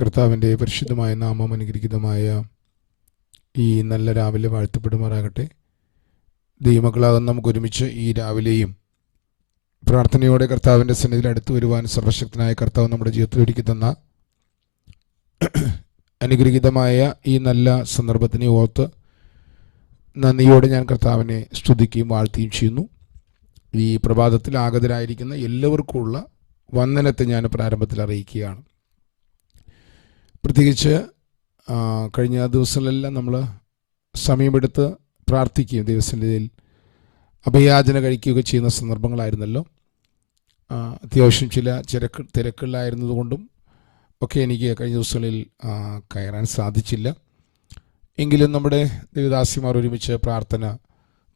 കർത്താവിൻ്റെ പരിശുദ്ധമായ നാമം അനുഗ്രഹീതമായ ഈ നല്ല രാവിലെ വാഴ്ത്തപ്പെടുമാറാകട്ടെ. ദൈവമക്കളാകുന്ന നമുക്ക് ഒരുമിച്ച് ഈ രാവിലെയും പ്രാർത്ഥനയോടെ കർത്താവിൻ്റെ സന്നിധിയിൽ അടുത്ത് വരുവാൻ സർവശക്തനായ കർത്താവ് നമ്മുടെ ജീവിതത്തിൽ ഒരുക്കി തന്ന അനുഗ്രഹീതമായ ഈ നല്ല സന്ദർഭത്തിനെ ഓർത്ത് നന്ദിയോടെ ഞാൻ കർത്താവിനെ സ്തുതിക്കുകയും വാഴ്ത്തുകയും ചെയ്യുന്നു. ഈ പ്രഭാതത്തിൽ ആഗതരായിരിക്കുന്ന എല്ലാവർക്കുമുള്ള വന്ദനത്തെ ഞാൻ പ്രാരംഭത്തിൽ അറിയിക്കുകയാണ്. പ്രത്യേകിച്ച് കഴിഞ്ഞ ദിവസങ്ങളിലെല്ലാം നമ്മൾ സമയമെടുത്ത് പ്രാർത്ഥിക്കുകയും ദൈവസന്നിധിയിൽ അഭയാചന കഴിക്കുകയൊക്കെ ചെയ്യുന്ന സന്ദർഭങ്ങളായിരുന്നല്ലോ. അത്യാവശ്യം ചില തിരക്കുകളിലായിരുന്നതുകൊണ്ടും ഒക്കെ എനിക്ക് കഴിഞ്ഞ ദിവസങ്ങളിൽ കയറാൻ സാധിച്ചില്ല. എങ്കിലും നമ്മുടെ ദേവദാസിമാർ ഒരുമിച്ച് പ്രാർത്ഥന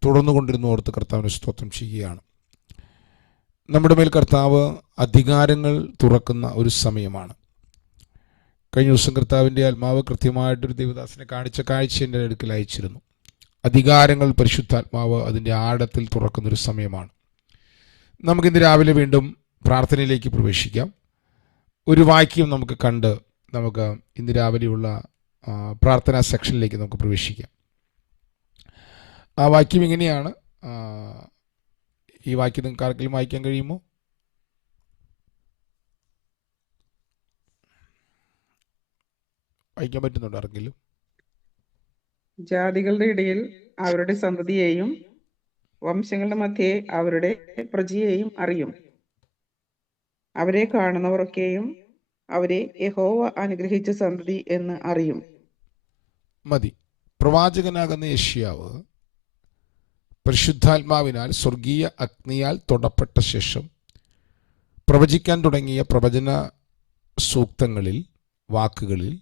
തുടർന്നു കൊണ്ടിരുന്നു ഓർത്ത് കർത്താവിനെ സ്തോത്രം ചെയ്യുകയാണ്. നമ്മുടെ മേൽ കർത്താവ് അധികാരങ്ങൾ തുറക്കുന്ന ഒരു സമയമാണ്. കഴിഞ്ഞ ദിവസം കർത്താവിൻ്റെ ആത്മാവ് കൃത്യമായിട്ടൊരു ദേവദാസിനെ കാണിച്ച കാഴ്ച എൻ്റെ അടുക്കൽ അയച്ചിരുന്നു. അധികാരങ്ങൾ പരിശുദ്ധാത്മാവ് അതിൻ്റെ ആഴത്തിൽ തുറക്കുന്നൊരു സമയമാണ്. നമുക്കിന്ന് രാവിലെ വീണ്ടും പ്രാർത്ഥനയിലേക്ക് പ്രവേശിക്കാം. ഒരു വാക്യം നമുക്ക് കണ്ട് നമുക്ക് ഇന്ന് രാവിലെയുള്ള പ്രാർത്ഥനാ സെക്ഷനിലേക്ക് നമുക്ക് പ്രവേശിക്കാം. ആ വാക്യം ഇങ്ങനെയാണ്. ഈ വാക്യം നിങ്ങൾക്ക് ആർക്കെങ്കിലും വായിക്കാൻ കഴിയുമോ? വായിക്കാൻ പറ്റുന്നുണ്ടോ ആർക്കെങ്കിലും? ജാതികളുടെ ഇടയിൽ അവരുടെ സന്തതിയെയും വംശങ്ങളുടെ മധ്യേ അവരുടെ പ്രജയെയും അറിയും. അവരെ കാണുന്നവരൊക്കെയും അവരെ യഹോവ അനുഗ്രഹിച്ച സന്തതി എന്ന് അറിയും. മതി. പ്രവാചകനാകുന്ന യെശയ്യാവ് പരിശുദ്ധാത്മാവിനാൽ സ്വർഗീയ അഗ്നിയാൽ തൊടപ്പെട്ട ശേഷം പ്രവചിക്കാൻ തുടങ്ങിയ പ്രവചന സൂക്തങ്ങളിൽ വാക്കുകളിൽ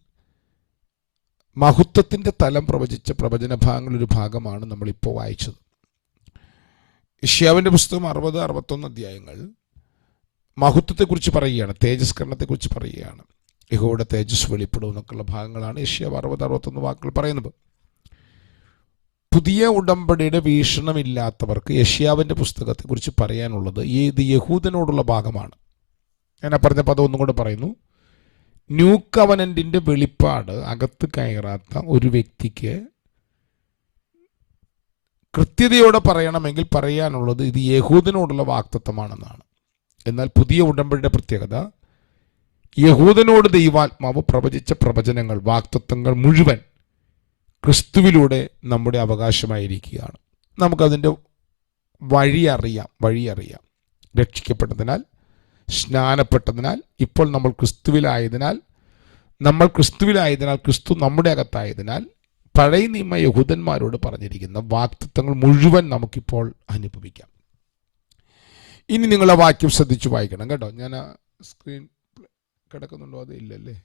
മഹത്വത്തിൻ്റെ തലം പ്രവചിച്ച പ്രവചന ഭാഗങ്ങളൊരു ഭാഗമാണ് നമ്മളിപ്പോൾ വായിച്ചത്. യെശയ്യാവിൻ്റെ പുസ്തകം 60-61 അധ്യായങ്ങൾ മഹത്വത്തെക്കുറിച്ച് പറയുകയാണ്, തേജസ്കരണത്തെക്കുറിച്ച് പറയുകയാണ്. യഹോവയുടെ തേജസ് വെളിപ്പെടും എന്നൊക്കെയുള്ള ഭാഗങ്ങളാണ് യെശയ്യാവ് 60-61 വാക്കുകൾ പറയുന്നത്. പുതിയ ഉടമ്പടിയുടെ വീക്ഷണമില്ലാത്തവർക്ക് യെശയ്യാവിൻ്റെ പുസ്തകത്തെക്കുറിച്ച് പറയാനുള്ളത് ഇത് യഹൂദനോടുള്ള ഭാഗമാണ്. ഞാൻ പറഞ്ഞ പദം ഒന്നും കൂടെ പറയുന്നു. ന്യൂ കവനന്റിൻ്റെ വെളിപ്പാട് അകത്ത് കയറാത്ത ഒരു വ്യക്തിക്ക് കൃത്യതയോടെ പറയണമെങ്കിൽ പറയാനുള്ളത് ഇത് യഹൂദനോടുള്ള വാഗ്ദത്തമാണെന്നാണ്. എന്നാൽ പുതിയ ഉടമ്പടിയുടെ പ്രത്യേകത യഹൂദനോട് ദൈവാത്മാവ് പ്രവചിച്ച പ്രവചനങ്ങൾ, വാഗ്ദത്തങ്ങൾ മുഴുവൻ ക്രിസ്തുവിലൂടെ നമ്മുടെ അവകാശമായിരിക്കുകയാണ്. നമുക്കതിൻ്റെ വഴി അറിയാം. രക്ഷിക്കപ്പെട്ടതിനാൽ, സ്നാനപ്പെട്ടതിനാൽ, ഇപ്പോൾ നമ്മൾ ക്രിസ്തുവിലായതിനാൽ, ക്രിസ്തു നമ്മുടെ അകത്തായതിനാൽ പഴയ നിയമ യഹൂദന്മാരോട് പറഞ്ഞിരിക്കുന്ന വാഗ്ദത്തങ്ങൾ മുഴുവൻ നമുക്കിപ്പോൾ അനുഭവിക്കാം. ഇനി നിങ്ങൾ ആ വാക്യം ശ്രദ്ധിച്ച് വായിക്കണം കേട്ടോ. ഞാൻ ആ സ്ക്രീൻ കിടക്കുന്നുണ്ടോ? അത് ഇല്ലല്ലേ,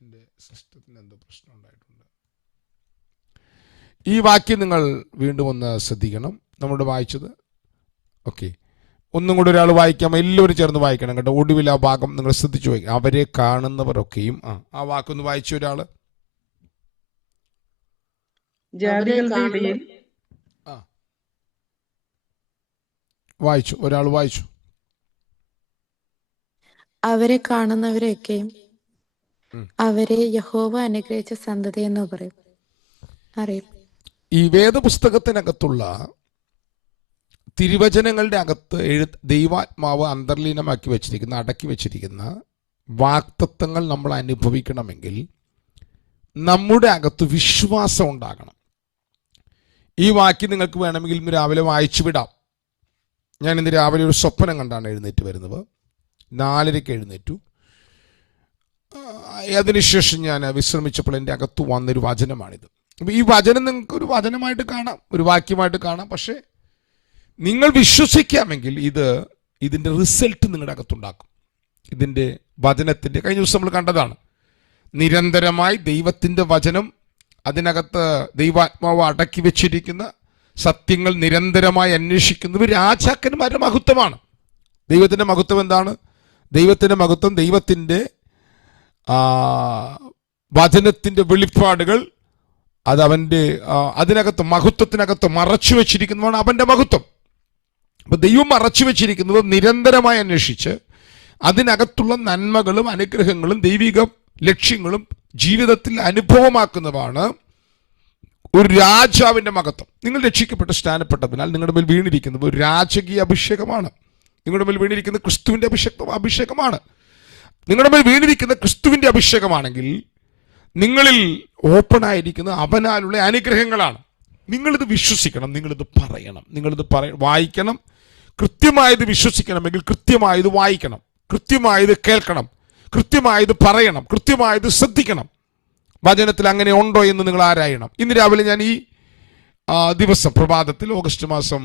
എൻ്റെ സിസ്റ്റത്തിന് എന്തോ പ്രശ്നം ഉണ്ടായിട്ടുണ്ട്. ഈ വാക്യം നിങ്ങൾ വീണ്ടും ഒന്ന് ശ്രദ്ധിക്കണം. നമ്മൾ വായിച്ചത് ഓക്കെ, ഒന്നും കൂടെ ഒരാൾ വായിക്കാം. എല്ലാവരും ചേർന്ന് വായിക്കണം കേട്ടോ. ഒടുവിൽ ആ ഭാഗം നിങ്ങൾ ശ്രദ്ധിച്ചു വായിക്കണം. അവരെ കാണുന്നവരൊക്കെയും ആ വാക്കൊന്ന് വായിച്ച ഒരാൾ. വായിച്ചു, ഒരാൾ വായിച്ചു. അവരെ കാണുന്നവരെയൊക്കെയും അവരെ യഹോവ അനുഗ്രഹിച്ച സന്തതി എന്ന് പറയും. അറിയും. ഈ വേദപുസ്തകത്തിനകത്തുള്ള തിരുവചനങ്ങളുടെ അകത്ത് ദൈവാത്മാവ് അന്തർലീനമാക്കി വെച്ചിരിക്കുന്ന, അടക്കി വെച്ചിരിക്കുന്ന വാഗ്ദത്തങ്ങൾ നമ്മൾ അനുഭവിക്കണമെങ്കിൽ നമ്മുടെ അകത്ത് വിശ്വാസം ഉണ്ടാകണം. ഈ വാക്യം നിങ്ങൾക്ക് വേണമെങ്കിൽ ഇന്ന് രാവിലെ വായിച്ചു വിടാം. ഞാൻ ഇന്ന് രാവിലെ ഒരു സ്വപ്നം കണ്ടാണ് എഴുന്നേറ്റ് വരുന്നത്. 4:30 എഴുന്നേറ്റു. അതിനുശേഷം ഞാൻ വിശ്രമിച്ചപ്പോൾ എൻ്റെ അകത്ത് വന്നൊരു വചനമാണിത്. അപ്പോൾ ഈ വചനം നിങ്ങൾക്ക് ഒരു വചനമായിട്ട് കാണാം, ഒരു വാക്യമായിട്ട് കാണാം. പക്ഷേ നിങ്ങൾ വിശ്വസിക്കാമെങ്കിൽ ഇതിൻ്റെ റിസൾട്ട് നിങ്ങളുടെ അകത്തുണ്ടാക്കും. ഇതിൻ്റെ വചനത്തിൻ്റെ കഴിഞ്ഞ ദിവസം നമ്മൾ കണ്ടതാണ്. നിരന്തരമായി ദൈവത്തിൻ്റെ വചനം, അതിനകത്ത് ദൈവാത്മാവ് അടക്കി വെച്ചിരിക്കുന്ന സത്യങ്ങൾ നിരന്തരമായി അന്വേഷിക്കുന്നത് രാജാക്കന്മാരുടെ മഹത്വമാണ്. ദൈവത്തിൻ്റെ മഹത്വം എന്താണ്? ദൈവത്തിൻ്റെ മഹത്വം ദൈവത്തിൻ്റെ വചനത്തിൻ്റെ വെളിപ്പാടുകൾ, അത് അവൻ്റെ അതിനകത്ത് മഹത്വത്തിനകത്ത് മറച്ചു വെച്ചിരിക്കുന്നതാണ് അവൻ്റെ മഹത്വം. അപ്പോൾ ദൈവം മറച്ചു വെച്ചിരിക്കുന്നത് നിരന്തരമായി അന്വേഷിച്ച് അതിനകത്തുള്ള നന്മകളും അനുഗ്രഹങ്ങളും ദൈവിക ലക്ഷ്യങ്ങളും ജീവിതത്തിൽ അനുഭവമാക്കുന്നതാണ് ഒരു രാജാവിന്റെ മഹത്വം. നിങ്ങൾ രക്ഷിക്കപ്പെട്ട് സ്നാനപ്പെട്ടതിനാൽ നിങ്ങളുടെ മേൽ വീണിരിക്കുന്നത് ഒരു രാജകീയ അഭിഷേകമാണ്. നിങ്ങളുടെ മേൽ വീണിരിക്കുന്നത് ക്രിസ്തുവിന്റെ അഭിഷേകമാണ്. നിങ്ങളുടെ മേൽ വീണിരിക്കുന്ന ക്രിസ്തുവിന്റെ അഭിഷേകമാണെങ്കിൽ നിങ്ങളിൽ ഓപ്പൺ ആയിരിക്കുന്ന അവനാലുള്ള അനുഗ്രഹങ്ങളാണ്. നിങ്ങളിത് വിശ്വസിക്കണം, നിങ്ങളിത് പറയണം, വായിക്കണം. കൃത്യമായത് വിശ്വസിക്കണമെങ്കിൽ കൃത്യമായത് വായിക്കണം, കൃത്യമായത് കേൾക്കണം, കൃത്യമായത് പറയണം, കൃത്യമായത് ശ്രദ്ധിക്കണം. വചനത്തിൽ അങ്ങനെ ഉണ്ടോ എന്ന് നിങ്ങൾ ആരായണം. ഇന്ന് രാവിലെ ഞാൻ ഈ ദിവസം പ്രഭാതത്തിൽ ഓഗസ്റ്റ് മാസം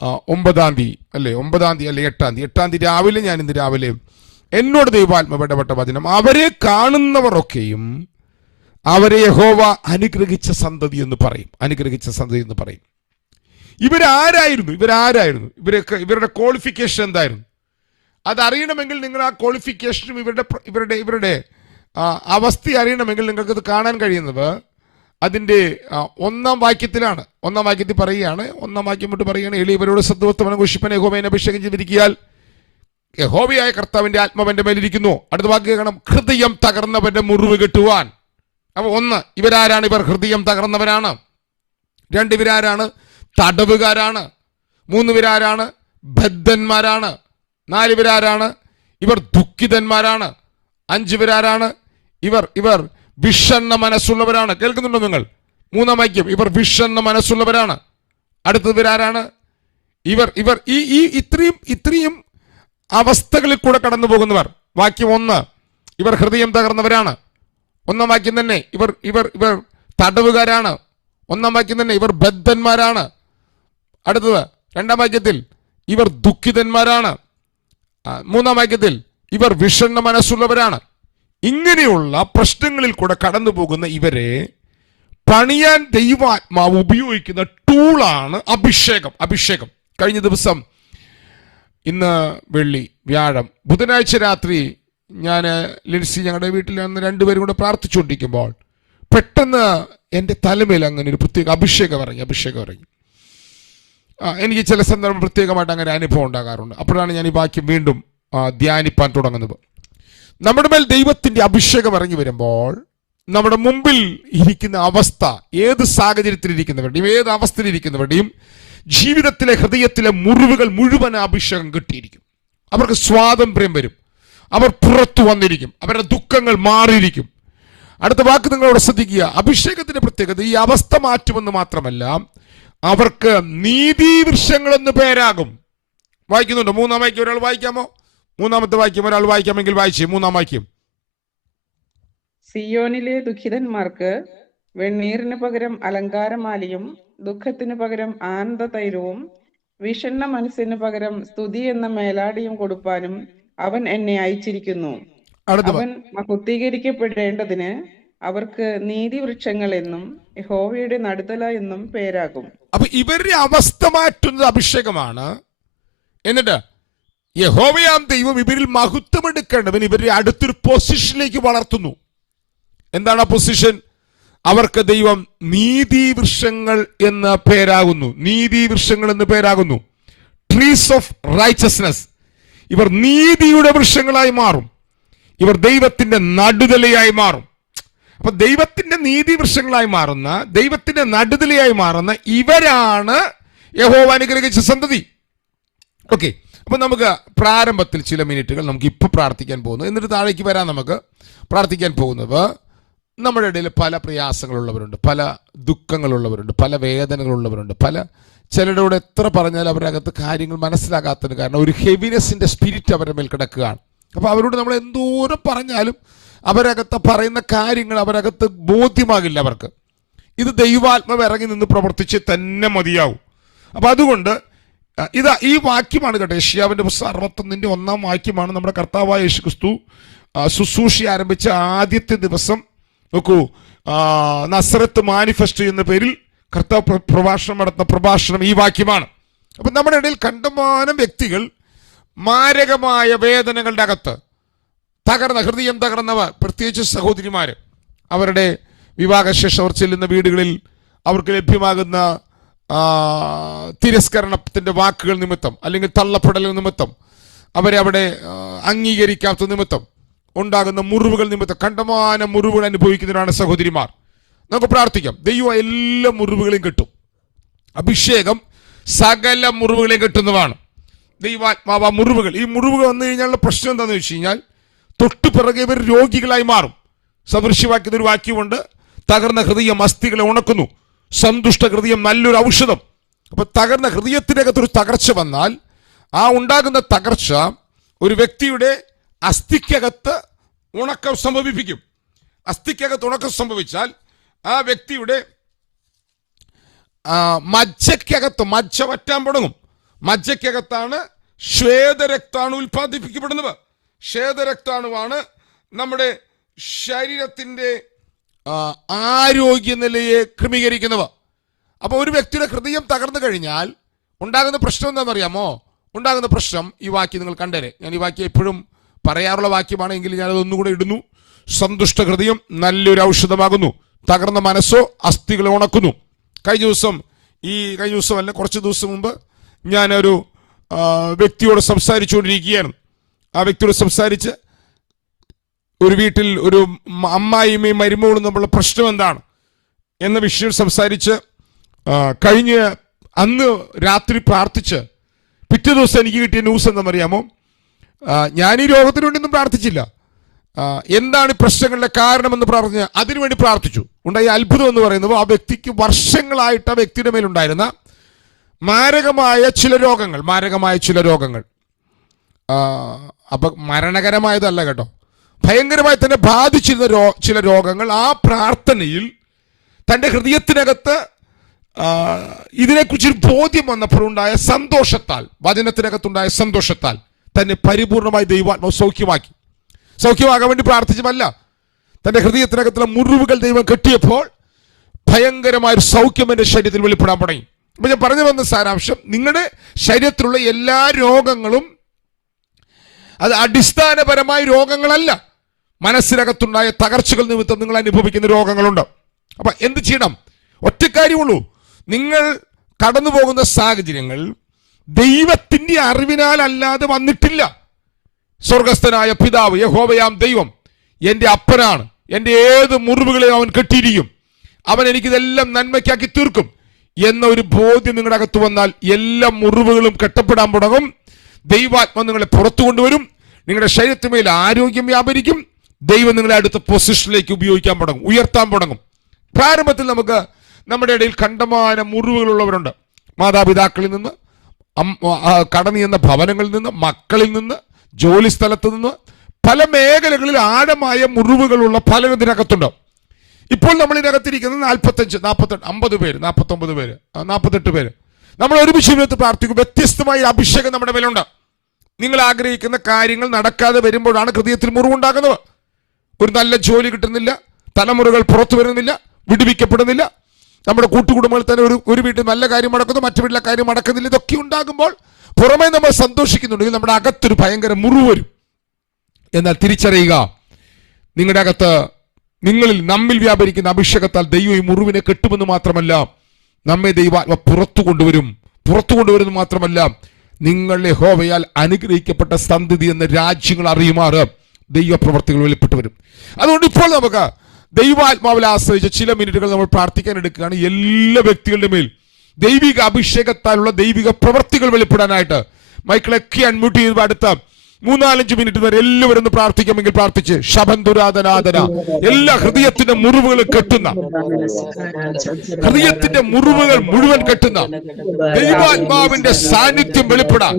9-ാം തീയതി അല്ലേ 8-ാം തീയതി രാവിലെ ഇന്ന് രാവിലെ എന്നോട് ദൈവാത്മാവ് ഇടപെട്ട വചനം, അവരെ കാണുന്നവരൊക്കെയും അവരെ യഹോവ അനുഗ്രഹിച്ച സന്തതി എന്ന് പറയും. ഇവരാരായിരുന്നു? ഇവരുടെ ക്വാളിഫിക്കേഷൻ എന്തായിരുന്നു? അതറിയണമെങ്കിൽ നിങ്ങൾ ആ ക്വാളിഫിക്കേഷനും ഇവരുടെ അവസ്ഥ അറിയണമെങ്കിൽ നിങ്ങൾക്കത് കാണാൻ കഴിയുന്നത് അതിൻ്റെ 1-ാം വാക്യത്തിലാണ്. 1-ാം വാക്യത്തിൽ പറയുകയാണ്, 1-ാം വാക്യം വിട്ട് പറയുകയാണ്, എളിയവരോട് സദ്വർത്തമാനം ഘോഷിപ്പൻ യഹോവയെ അഭിഷേകം ചെയ്തിരിക്കാൻ യഹോവയായ കർത്താവിന്റെ ആത്മാവന്റെ മേലിരിക്കുന്നു. അടുത്ത വാക്യം കേൾക്കണം, ഹൃദയം തകർന്നവന്റെ മുറിവ് കെട്ടുവാൻ. അപ്പൊ 1, ഇവരാരാണ്? ഇവർ ഹൃദയം തകർന്നവരാണ്. 2, ഇവരാരാണ്? തടവുകാരാണ്. 3, ഇവരാരാണ്? ബദ്ധന്മാരാണ്. 4, ഇവരാരാണ്? ഇവർ ദുഃഖിതന്മാരാണ്. 5, ഇവരാരാണ്? ഇവർ വിഷണ്ണ മനസ്സുള്ളവരാണ്. കേൾക്കുന്നുണ്ടോ നിങ്ങൾ? 3-ാം വാക്യം, ഇവർ വിഷണ്ണ മനസ്സുള്ളവരാണ്. അടുത്തത് ഇവരാരാണ്? ഇവർ ഈ ഇത്രയും അവസ്ഥകളിൽ കൂടെ കടന്നു പോകുന്നവർ. വാക്യം 1, ഇവർ ഹൃദയം തകർന്നവരാണ്. 1-ാം വാക്യം തന്നെ ഇവർ തടവുകാരാണ്. 1-ാം വാക്യം തന്നെ ഇവർ ബദ്ധന്മാരാണ്. അടുത്തത് 2-ാം വാക്യത്തിൽ ഇവർ ദുഃഖിതന്മാരാണ്. 3-ാം വാക്യത്തിൽ ഇവർ വിഷണ്ണ മനസ്സുള്ളവരാണ്. ഇങ്ങനെയുള്ള പ്രശ്നങ്ങളിൽ കൂടെ കടന്നു പോകുന്ന ഇവരെ പണിയാൻ ദൈവാത്മാവ് ഉപയോഗിക്കുന്ന ടൂളാണ് അഭിഷേകം. കഴിഞ്ഞ ദിവസം, ഇന്ന് വെള്ളി, വ്യാഴം, ബുധനാഴ്ച രാത്രി ഞാൻ ലിൻസി ഞങ്ങളുടെ വീട്ടിൽ നിന്ന് 2 പേരും കൂടെ പ്രാർത്ഥിച്ചുകൊണ്ടിരിക്കുമ്പോൾ പെട്ടെന്ന് എൻ്റെ തലമേൽ അങ്ങനെ ഒരു പ്രത്യേക അഭിഷേകം ഇറങ്ങി. എനിക്ക് ചില സന്ദർഭം പ്രത്യേകമായിട്ട് അങ്ങനെ അനുഭവം ഉണ്ടാകാറുണ്ട്. അപ്പോഴാണ് ഞാൻ ഈ വാക്യം വീണ്ടും ധ്യാനിപ്പാൻ തുടങ്ങുന്നത്. നമ്മുടെ മേൽ ദൈവത്തിന്റെ അഭിഷേകം ഇറങ്ങി വരുമ്പോൾ നമ്മുടെ മുമ്പിൽ ഇരിക്കുന്ന അവസ്ഥ, ഏത് സാഹചര്യത്തിലിരിക്കുന്നവരുടെയും ഏത് അവസ്ഥയിലിരിക്കുന്നവരുടെയും ജീവിതത്തിലെ ഹൃദയത്തിലെ മുറിവുകൾ മുഴുവൻ അഭിഷേകം കിട്ടിയിരിക്കും. അവർക്ക് സ്വാതന്ത്ര്യം വരും, അവർ പുറത്തു വന്നിരിക്കും, അവരുടെ ദുഃഖങ്ങൾ മാറിയിരിക്കും. അടുത്ത വാക്ക് നിങ്ങളോട് ശ്രദ്ധിക്കുക. അഭിഷേകത്തിന്റെ പ്രത്യേകത ഈ അവസ്ഥ മാറ്റുമെന്ന് മാത്രമല്ല, അവർക്ക് നീതിവൃക്ഷങ്ങളെന്ന് പേരാകും. വായിക്കുന്നുണ്ടോ? 3-ാം വാക്യം ഒരാൾ വായിക്കാമോ? 3-ാമത്തെ വാക്യം ഒരാൾ വായിക്കാമെങ്കിൽ വായിച്ചേ. 3-ാം വാക്യം, സിയോനിലെ ദുഃഖിതന്മാർക്ക് വെണ്ണീറിന് പകരം അലങ്കാരമാലയും ദുഃഖത്തിന് പകരം ആനന്ദ തൈലവും വിഷണ്ണ മനസ്സിന് പകരം സ്തുതി എന്ന മേലാടിയും കൊടുപ്പാനും അവൻ എന്നെ അയച്ചിരിക്കുന്നു. അവൻ മഹത്വീകരിക്കപ്പെടേണ്ടതിന് അവർക്ക് നീതിവൃക്ഷങ്ങൾ എന്നും യഹോവയുടെ നടുതല എന്നും പേരാകും. അപ്പൊ ഇവരുടെ അവസ്ഥ മാറ്റുന്നത് അഭിഷേകമാണ്. എന്നിട്ട് യഹോവയാം ദൈവം ഇവരിൽ മഹത്വം എടുക്കേണ്ടവൻ ഇവരുടെ അടുത്തൊരു പൊസിഷനിലേക്ക് വളർത്തുന്നു. എന്താണ് ആ പൊസിഷൻ? അവർക്ക് ദൈവം നീതിവൃക്ഷങ്ങൾ എന്ന് പേരാകുന്നു. Trees of righteousness. ഇവർ നീതിയുടെ വൃക്ഷങ്ങളായി മാറും. ഇവർ ദൈവത്തിന്റെ നടുതലയായി മാറും. അപ്പൊ ദൈവത്തിന്റെ നീതിവൃക്ഷങ്ങളായി മാറുന്ന, ദൈവത്തിന്റെ നടുതലയായി മാറുന്ന ഇവരാണ് യഹോവ അനുഗ്രഹിച്ച സന്തതി. ഓക്കെ, അപ്പൊ നമുക്ക് പ്രാരംഭത്തിൽ ചില മിനിറ്റുകൾ നമുക്ക് ഇപ്പൊ പ്രാർത്ഥിക്കാൻ പോകുന്നു. എന്നിട്ട് താഴേക്ക് വരാൻ നമുക്ക് പ്രാർത്ഥിക്കാൻ പോകുന്നത്, നമ്മുടെ ഇടയിൽ പല പ്രയാസങ്ങളുള്ളവരുണ്ട്, പല ദുഃഖങ്ങളുള്ളവരുണ്ട്, പല വേദനകളുള്ളവരുണ്ട്, ചിലരുടെ കൂടെ എത്ര പറഞ്ഞാലും അവരുടെ അകത്ത് കാര്യങ്ങൾ മനസ്സിലാകാത്തതിന് കാരണം ഒരു ഹെവിനെസിന്റെ സ്പിരിറ്റ് അവരുടെ മേൽ കിടക്കുകയാണ്. അപ്പൊ അവരോട് നമ്മൾ എന്തോരം പറഞ്ഞാലും അവരകത്ത് പറയുന്ന കാര്യങ്ങൾ അവരകത്ത് ബോധ്യമാകില്ല അവർക്ക്. ഇത് ദൈവാത്മാവ് ഇറങ്ങി നിന്ന് പ്രവർത്തിച്ച് തന്നെ മതിയാവും. അപ്പൊ അതുകൊണ്ട് ഈ വാക്യമാണ് കേട്ടോ, യെശയ്യാവിന്റെ പുസ്തകം 61-ന്റെ 1-ാം വാക്യമാണ്. നമ്മുടെ കർത്താവായ യേശുക്രിസ്തു ശുശ്രൂഷ ആരംഭിച്ച ആദ്യത്തെ ദിവസം നോക്കൂ, നസറത്ത് മാനിഫെസ്റ്റോ എന്ന പേരിൽ കർത്താവ് പ്രഭാഷണം നടത്തുന്ന പ്രഭാഷണം ഈ വാക്യമാണ്. അപ്പൊ നമ്മുടെ ഇടയിൽ കണ്ടമാനം വ്യക്തികൾ മാരകമായ വേദനകളുടെ അകത്ത് ഹൃദയം തകർന്നവർ, പ്രത്യേകിച്ച് സഹോദരിമാര്, അവരുടെ വിവാഹശേഷം അവർ ചെല്ലുന്ന വീടുകളിൽ അവർക്ക് ലഭ്യമാകുന്ന തിരസ്കരണത്തിന്റെ വാക്കുകൾ നിമിത്തം അല്ലെങ്കിൽ തള്ളപ്പെടൽ നിമിത്തം അവരെ അവിടെ അംഗീകരിക്കാത്ത നിമിത്തം ഉണ്ടാകുന്ന മുറിവുകൾ നിമിത്തം കണ്ടമാന മുറിവുകൾ അനുഭവിക്കുന്നവരാണ് സഹോദരിമാർ. നമുക്ക് പ്രാർത്ഥിക്കാം. ദൈവം എല്ലാ മുറിവുകളെയും കെട്ടും. അഭിഷേകം സകല മുറിവുകളെയും കെട്ടുന്നതാണ്. ദൈവാത്മാവ് ആ മുറിവുകൾ, ഈ മുറിവുകൾ വന്നു കഴിഞ്ഞാലുള്ള പ്രശ്നം എന്താണെന്ന് വെച്ച് കഴിഞ്ഞാൽ തൊട്ടു പിറകെ ഇവർ രോഗികളായി മാറും. സദൃശ്യവാക്യത്തിൽ ഒരു വാക്യമുണ്ട്, തകർന്ന ഹൃദയം അസ്ഥികളെ ഉണക്കുന്നു, സന്തുഷ്ട ഹൃദയം നല്ലൊരു ഔഷധം. അപ്പൊ തകർന്ന ഹൃദയത്തിനകത്തൊരു തകർച്ച വന്നാൽ ആ ഉണ്ടാകുന്ന തകർച്ച ഒരു വ്യക്തിയുടെ അസ്ഥിക്കകത്ത് ഉണക്കം സംഭവിപ്പിക്കും. അസ്ഥിക്കകത്ത് ഉണക്കം സംഭവിച്ചാൽ ആ വ്യക്തിയുടെ മജ്ജയ്ക്കകത്ത് മജ്ജ വറ്റാൻ തുടങ്ങും. മജ്ജയ്ക്കകത്താണ് ശ്വേതരക്താണു ഉൽപ്പാദിപ്പിക്കപ്പെടുന്നത്. ശ്വേതരക്താണുവാണ് നമ്മുടെ ശരീരത്തിൻ്റെ ആരോഗ്യനിലയെ ക്രമീകരിക്കുന്നവ. അപ്പോൾ ഒരു വ്യക്തിയുടെ ഹൃദയം തകർന്നു കഴിഞ്ഞാൽ ഉണ്ടാകുന്ന പ്രശ്നം എന്താണെന്നറിയാമോ? ഉണ്ടാകുന്ന പ്രശ്നം ഈ വാക്യം നിങ്ങൾ കണ്ടേരെ. ഞാൻ ഈ വാക്യം എപ്പോഴും പറയാറുള്ള വാക്യമാണ്, എങ്കിലും ഞാനത് ഒന്നുകൂടെ ഇടുന്നു. സന്തുഷ്ട ഹൃദയം നല്ലൊരു ഔഷധമാകുന്നു, തകർന്ന മനസ്സോ അസ്ഥികളെ ഉണക്കുന്നു. കഴിഞ്ഞ ദിവസമല്ല, കുറച്ച് ദിവസം മുമ്പ് ഞാനൊരു വ്യക്തിയോട് സംസാരിച്ചുകൊണ്ടിരിക്കുകയാണ്. ആ വ്യക്തിയോട് സംസാരിച്ച് ഒരു വീട്ടിൽ ഒരു അമ്മായിയും മരുമകളും തമ്മിലുള്ള പ്രശ്നം എന്താണ് എന്ന വിഷയം സംസാരിച്ച് അന്ന് രാത്രി പ്രാർത്ഥിച്ച് പിറ്റേ ദിവസം എനിക്ക് കിട്ടിയ ന്യൂസ് എന്താണെന്നറിയാമോ? ഞാൻ ഈ രോഗത്തിന് വേണ്ടിയൊന്നും പ്രാർത്ഥിച്ചില്ല. എന്താണ് ഈ പ്രശ്നങ്ങളുടെ കാരണമെന്ന് പറഞ്ഞ് അതിനുവേണ്ടി പ്രാർത്ഥിച്ചു. ഉണ്ടായ അത്ഭുതം എന്ന് പറയുന്നത് ആ വ്യക്തിക്ക് വർഷങ്ങളായിട്ട് ആ വ്യക്തിയുടെ മേലുണ്ടായിരുന്ന മാരകമായ ചില രോഗങ്ങൾ അപ്പം മരണകരമായതല്ല കേട്ടോ, ഭയങ്കരമായി തന്നെ ബാധിച്ചിരുന്ന ചില രോഗങ്ങൾ ആ പ്രാർത്ഥനയിൽ തൻ്റെ ഹൃദയത്തിനകത്ത് ഇതിനെക്കുറിച്ചൊരു ബോധ്യം വന്നപ്പോൾ ഉണ്ടായ സന്തോഷത്താൽ, വചനത്തിനകത്തുണ്ടായ സന്തോഷത്താൽ തന്നെ പരിപൂർണമായി ദൈവാത്മാവ് സൗഖ്യമാകാൻ വേണ്ടി പ്രാർത്ഥിച്ചതല്ല. തൻ്റെ ഹൃദയത്തിനകത്തുള്ള മുറിവുകൾ ദൈവം കെട്ടിയപ്പോൾ ഭയങ്കരമായൊരു സൗഖ്യം എൻ്റെ ശരീരത്തിൽ വെളിപ്പെടാൻ തുടങ്ങി. അപ്പം ഞാൻ പറഞ്ഞു വന്ന സാരാംശം, നിങ്ങളുടെ ശരീരത്തിലുള്ള എല്ലാ രോഗങ്ങളും അത് അടിസ്ഥാനപരമായ രോഗങ്ങളല്ല. മനസ്സിനകത്തുണ്ടായ തകർച്ചകൾ നിമിത്തം നിങ്ങൾ അനുഭവിക്കുന്ന രോഗങ്ങളുണ്ട്. അപ്പം എന്ത് ചെയ്യണം? ഒറ്റ കാര്യമുള്ളൂ, നിങ്ങൾ കടന്നു പോകുന്ന സാഹചര്യങ്ങൾ ദൈവത്തിൻ്റെ അറിവിനാൽ അല്ലാതെ വന്നിട്ടില്ല. സ്വർഗസ്ഥനായ പിതാവ് യഹോവയാം ദൈവം എൻ്റെ അപ്പനാണ്, എൻ്റെ ഏത് മുറിവുകളെയും അവൻ കെട്ടിയിരിക്കും, അവൻ എനിക്കിതെല്ലാം നന്മയ്ക്കാക്കി തീർക്കും എന്ന ഒരു ബോധ്യം നിങ്ങളുടെ അകത്ത് വന്നാൽ എല്ലാ മുറിവുകളും കെട്ടപ്പെടാൻ തുടങ്ങും. ദൈവാത്മ നിങ്ങളെ പുറത്തു കൊണ്ടുവരും. നിങ്ങളുടെ ശരീരത്തിന്മേൽ ആരോഗ്യം വ്യാപരിക്കും. ദൈവം നിങ്ങളെ അടുത്ത പൊസിഷനിലേക്ക് ഉപയോഗിക്കാൻ തുടങ്ങും, ഉയർത്താൻ തുടങ്ങും. പ്രാരംഭത്തിൽ നമുക്ക് നമ്മുടെ ഇടയിൽ കണ്ടമാന മുറിവുകളുള്ളവരുണ്ട്. മാതാപിതാക്കളിൽ നിന്ന്, കടന്നു ചെന്ന ഭവനങ്ങളിൽ നിന്ന്, മക്കളിൽ നിന്ന്, ജോലി സ്ഥലത്ത് നിന്ന്, പല മേഖലകളിൽ ആഴമായ മുറിവുകളുള്ള പലരും ഇതിനകത്തുണ്ട്. ഇപ്പോൾ നമ്മൾ ഇതിനകത്തിരിക്കുന്നത് 45, 48, 50 പേര്, 49 പേര്, 48 പേര്. നമ്മൾ ഒരുമിച്ച് ഇരുന്ന് പ്രാർത്ഥിക്കും. വ്യത്യസ്തമായ അഭിഷേകം നമ്മുടെ മേലുണ്ട്. നിങ്ങൾ ആഗ്രഹിക്കുന്ന കാര്യങ്ങൾ നടക്കാതെ വരുമ്പോഴാണ് ഹൃദയത്തിൽ മുറിവുണ്ടാകുന്നത്. ഒരു നല്ല ജോലി കിട്ടുന്നില്ല, തലമുറകൾ പുറത്തു വരുന്നില്ല, വിടുവിക്കപ്പെടുന്നില്ല, നമ്മുടെ കൂട്ടുകുടുംബങ്ങളിൽ തന്നെ ഒരു വീട്ടിൽ നല്ല കാര്യം നടക്കുന്നു, മറ്റു വീട്ടിലെ കാര്യം നടക്കുന്നില്ല. ഇതൊക്കെ ഉണ്ടാകുമ്പോൾ പുറമേ നമ്മൾ സന്തോഷിക്കുന്നുണ്ടെങ്കിൽ നമ്മുടെ അകത്തൊരു ഭയങ്കര മുറിവ് വരും. എന്നാൽ തിരിച്ചറിയുക, നിങ്ങളുടെ അകത്ത്, നമ്മിൽ വ്യാപരിക്കുന്ന അഭിഷേകത്താൽ ദൈവം ഈ മുറിവിനെ കെട്ടുമെന്ന് മാത്രമല്ല, നമ്മെ ദൈവാത്മ പുറത്തു കൊണ്ടുവരുന്നു മാത്രമല്ല, നിങ്ങൾ യഹോവയാൽ അനുഗ്രഹിക്കപ്പെട്ട സന്തതി എന്ന രാജ്യങ്ങൾ അറിയുമാറ് ദൈവപ്രവർത്തികൾ വെളിപ്പെട്ടു വരും. അതുകൊണ്ട് ഇപ്പോൾ നമുക്ക് ദൈവാത്മാവിൽ ആശ്രയിച്ച ചില മിനിറ്റുകൾ നമ്മൾ പ്രാർത്ഥിക്കാൻ എടുക്കുകയാണ്. എല്ലാ വ്യക്തികളുടെ മേൽ ദൈവിക അഭിഷേകത്താലുള്ള ദൈവിക പ്രവർത്തികൾ വെളിപ്പെടാനായിട്ട് മൈക്കിളൊക്കെ അൺമ്യൂട്ട് ചെയ്ത് അടുത്ത 3-4 മിനിറ്റ് വരെ എല്ലാവരും ഒന്ന് പ്രാർത്ഥിക്കാമെങ്കിൽ പ്രാർത്ഥിച്ച് ശബന്ധുരാധനാധന എല്ലാ ഹൃദയത്തിന്റെ മുറിവുകൾ കെട്ടുന്ന, ഹൃദയത്തിന്റെ മുറിവുകൾ മുഴുവൻ കെട്ടുന്ന ദൈവാത്മാവിന്റെ സാന്നിധ്യം വെളിപ്പെടാൻ,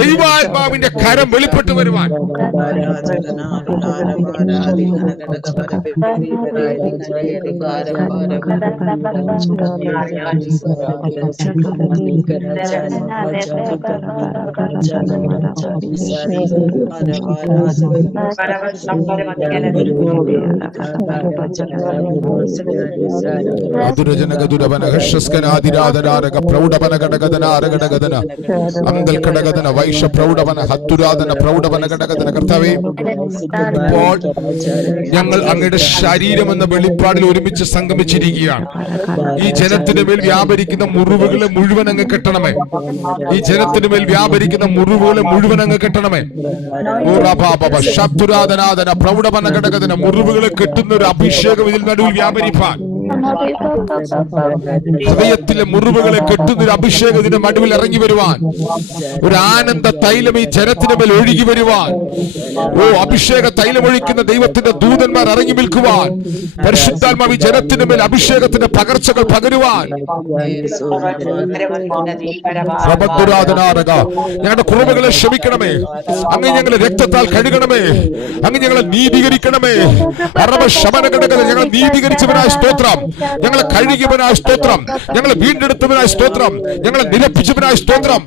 ദൈവാത്മാവിന്റെ കരം വെളിപ്പെട്ടു വരുവാൻ അതുരജനകതുരവനഹസ്കനാദിരാധനാരക പ്രൗഢവനഘടകധനാരഘടകധന അന്തൽ ഘടകധന വൈഷ പ്രൗഢവന ഹത്തുരാധന പ്രൗഢവന ഘടകധന. കർത്താവേ, ഇപ്പോൾ ഞങ്ങൾ അങ്ങയുടെ ശരീരം എന്ന വെളിപ്പാടിൽ ഒരുമിച്ച് സംഗമിച്ചിരിക്കുകയാണ്. ഈ ജനത്തിന് മേൽ വ്യാപരിക്കുന്ന മുറിവുകളെ മുഴുവൻ അങ്ങ് കെട്ടണമേ. ഈ ജനത്തിന് മേൽ വ്യാപരിക്കുന്ന മുറിവുകളെ മുഴുവൻ അങ്ങ് കെട്ടണമേ. ശബ്ദുരാധനാധന പ്രൗഢവന ഘടകധന മുറിവുകളെ കെട്ടുന്ന ഒരു അഭിഷേകം ഇതിൽ നടുവിൽ വ്യാപരിപ്പാൻ, ഹൃദയത്തിലെ മുറിവുകളെ കെട്ടുന്ന ഒരു അഭിഷേകം ഇതിന്റെ നടുവിൽ ഇറങ്ങി വരുവാൻ, ഒരു ആനന്ദ തൈലം ഈ ജനത്തിന് മേൽ ഒഴുകി വരുവാൻ, അഭിഷേക തൈലം ഒഴിക്കുന്ന ദൈവത്തിന്റെ ദൂതന്മാർ ഇറങ്ങി നിൽക്കുവാൻ, പരിശുദ്ധാത്മാവ് ഈ ജനത്തിന് മേൽ അഭിഷേകത്തിന്റെ പകർച്ചകൾ പകരുവാൻ. ഞങ്ങളുടെ കുറവുകളെ ക്ഷമിക്കണമേ. അങ്ങ് ഞങ്ങളെ രക്തത്താൽ കഴുകണമേ. അങ്ങ് ഞങ്ങളെ നീതീകരിക്കണമേ. ഞങ്ങൾ നീതീകരിച്ചവനായ സ്തോത്രം, ഞങ്ങളെ കഴുകിയവനായ സ്തോത്രം, ഞങ്ങളെ വീണ്ടെടുത്തവനായ സ്തോത്രം, ഞങ്ങളെ നിരപ്പിച്ചവനായ സ്തോത്രം.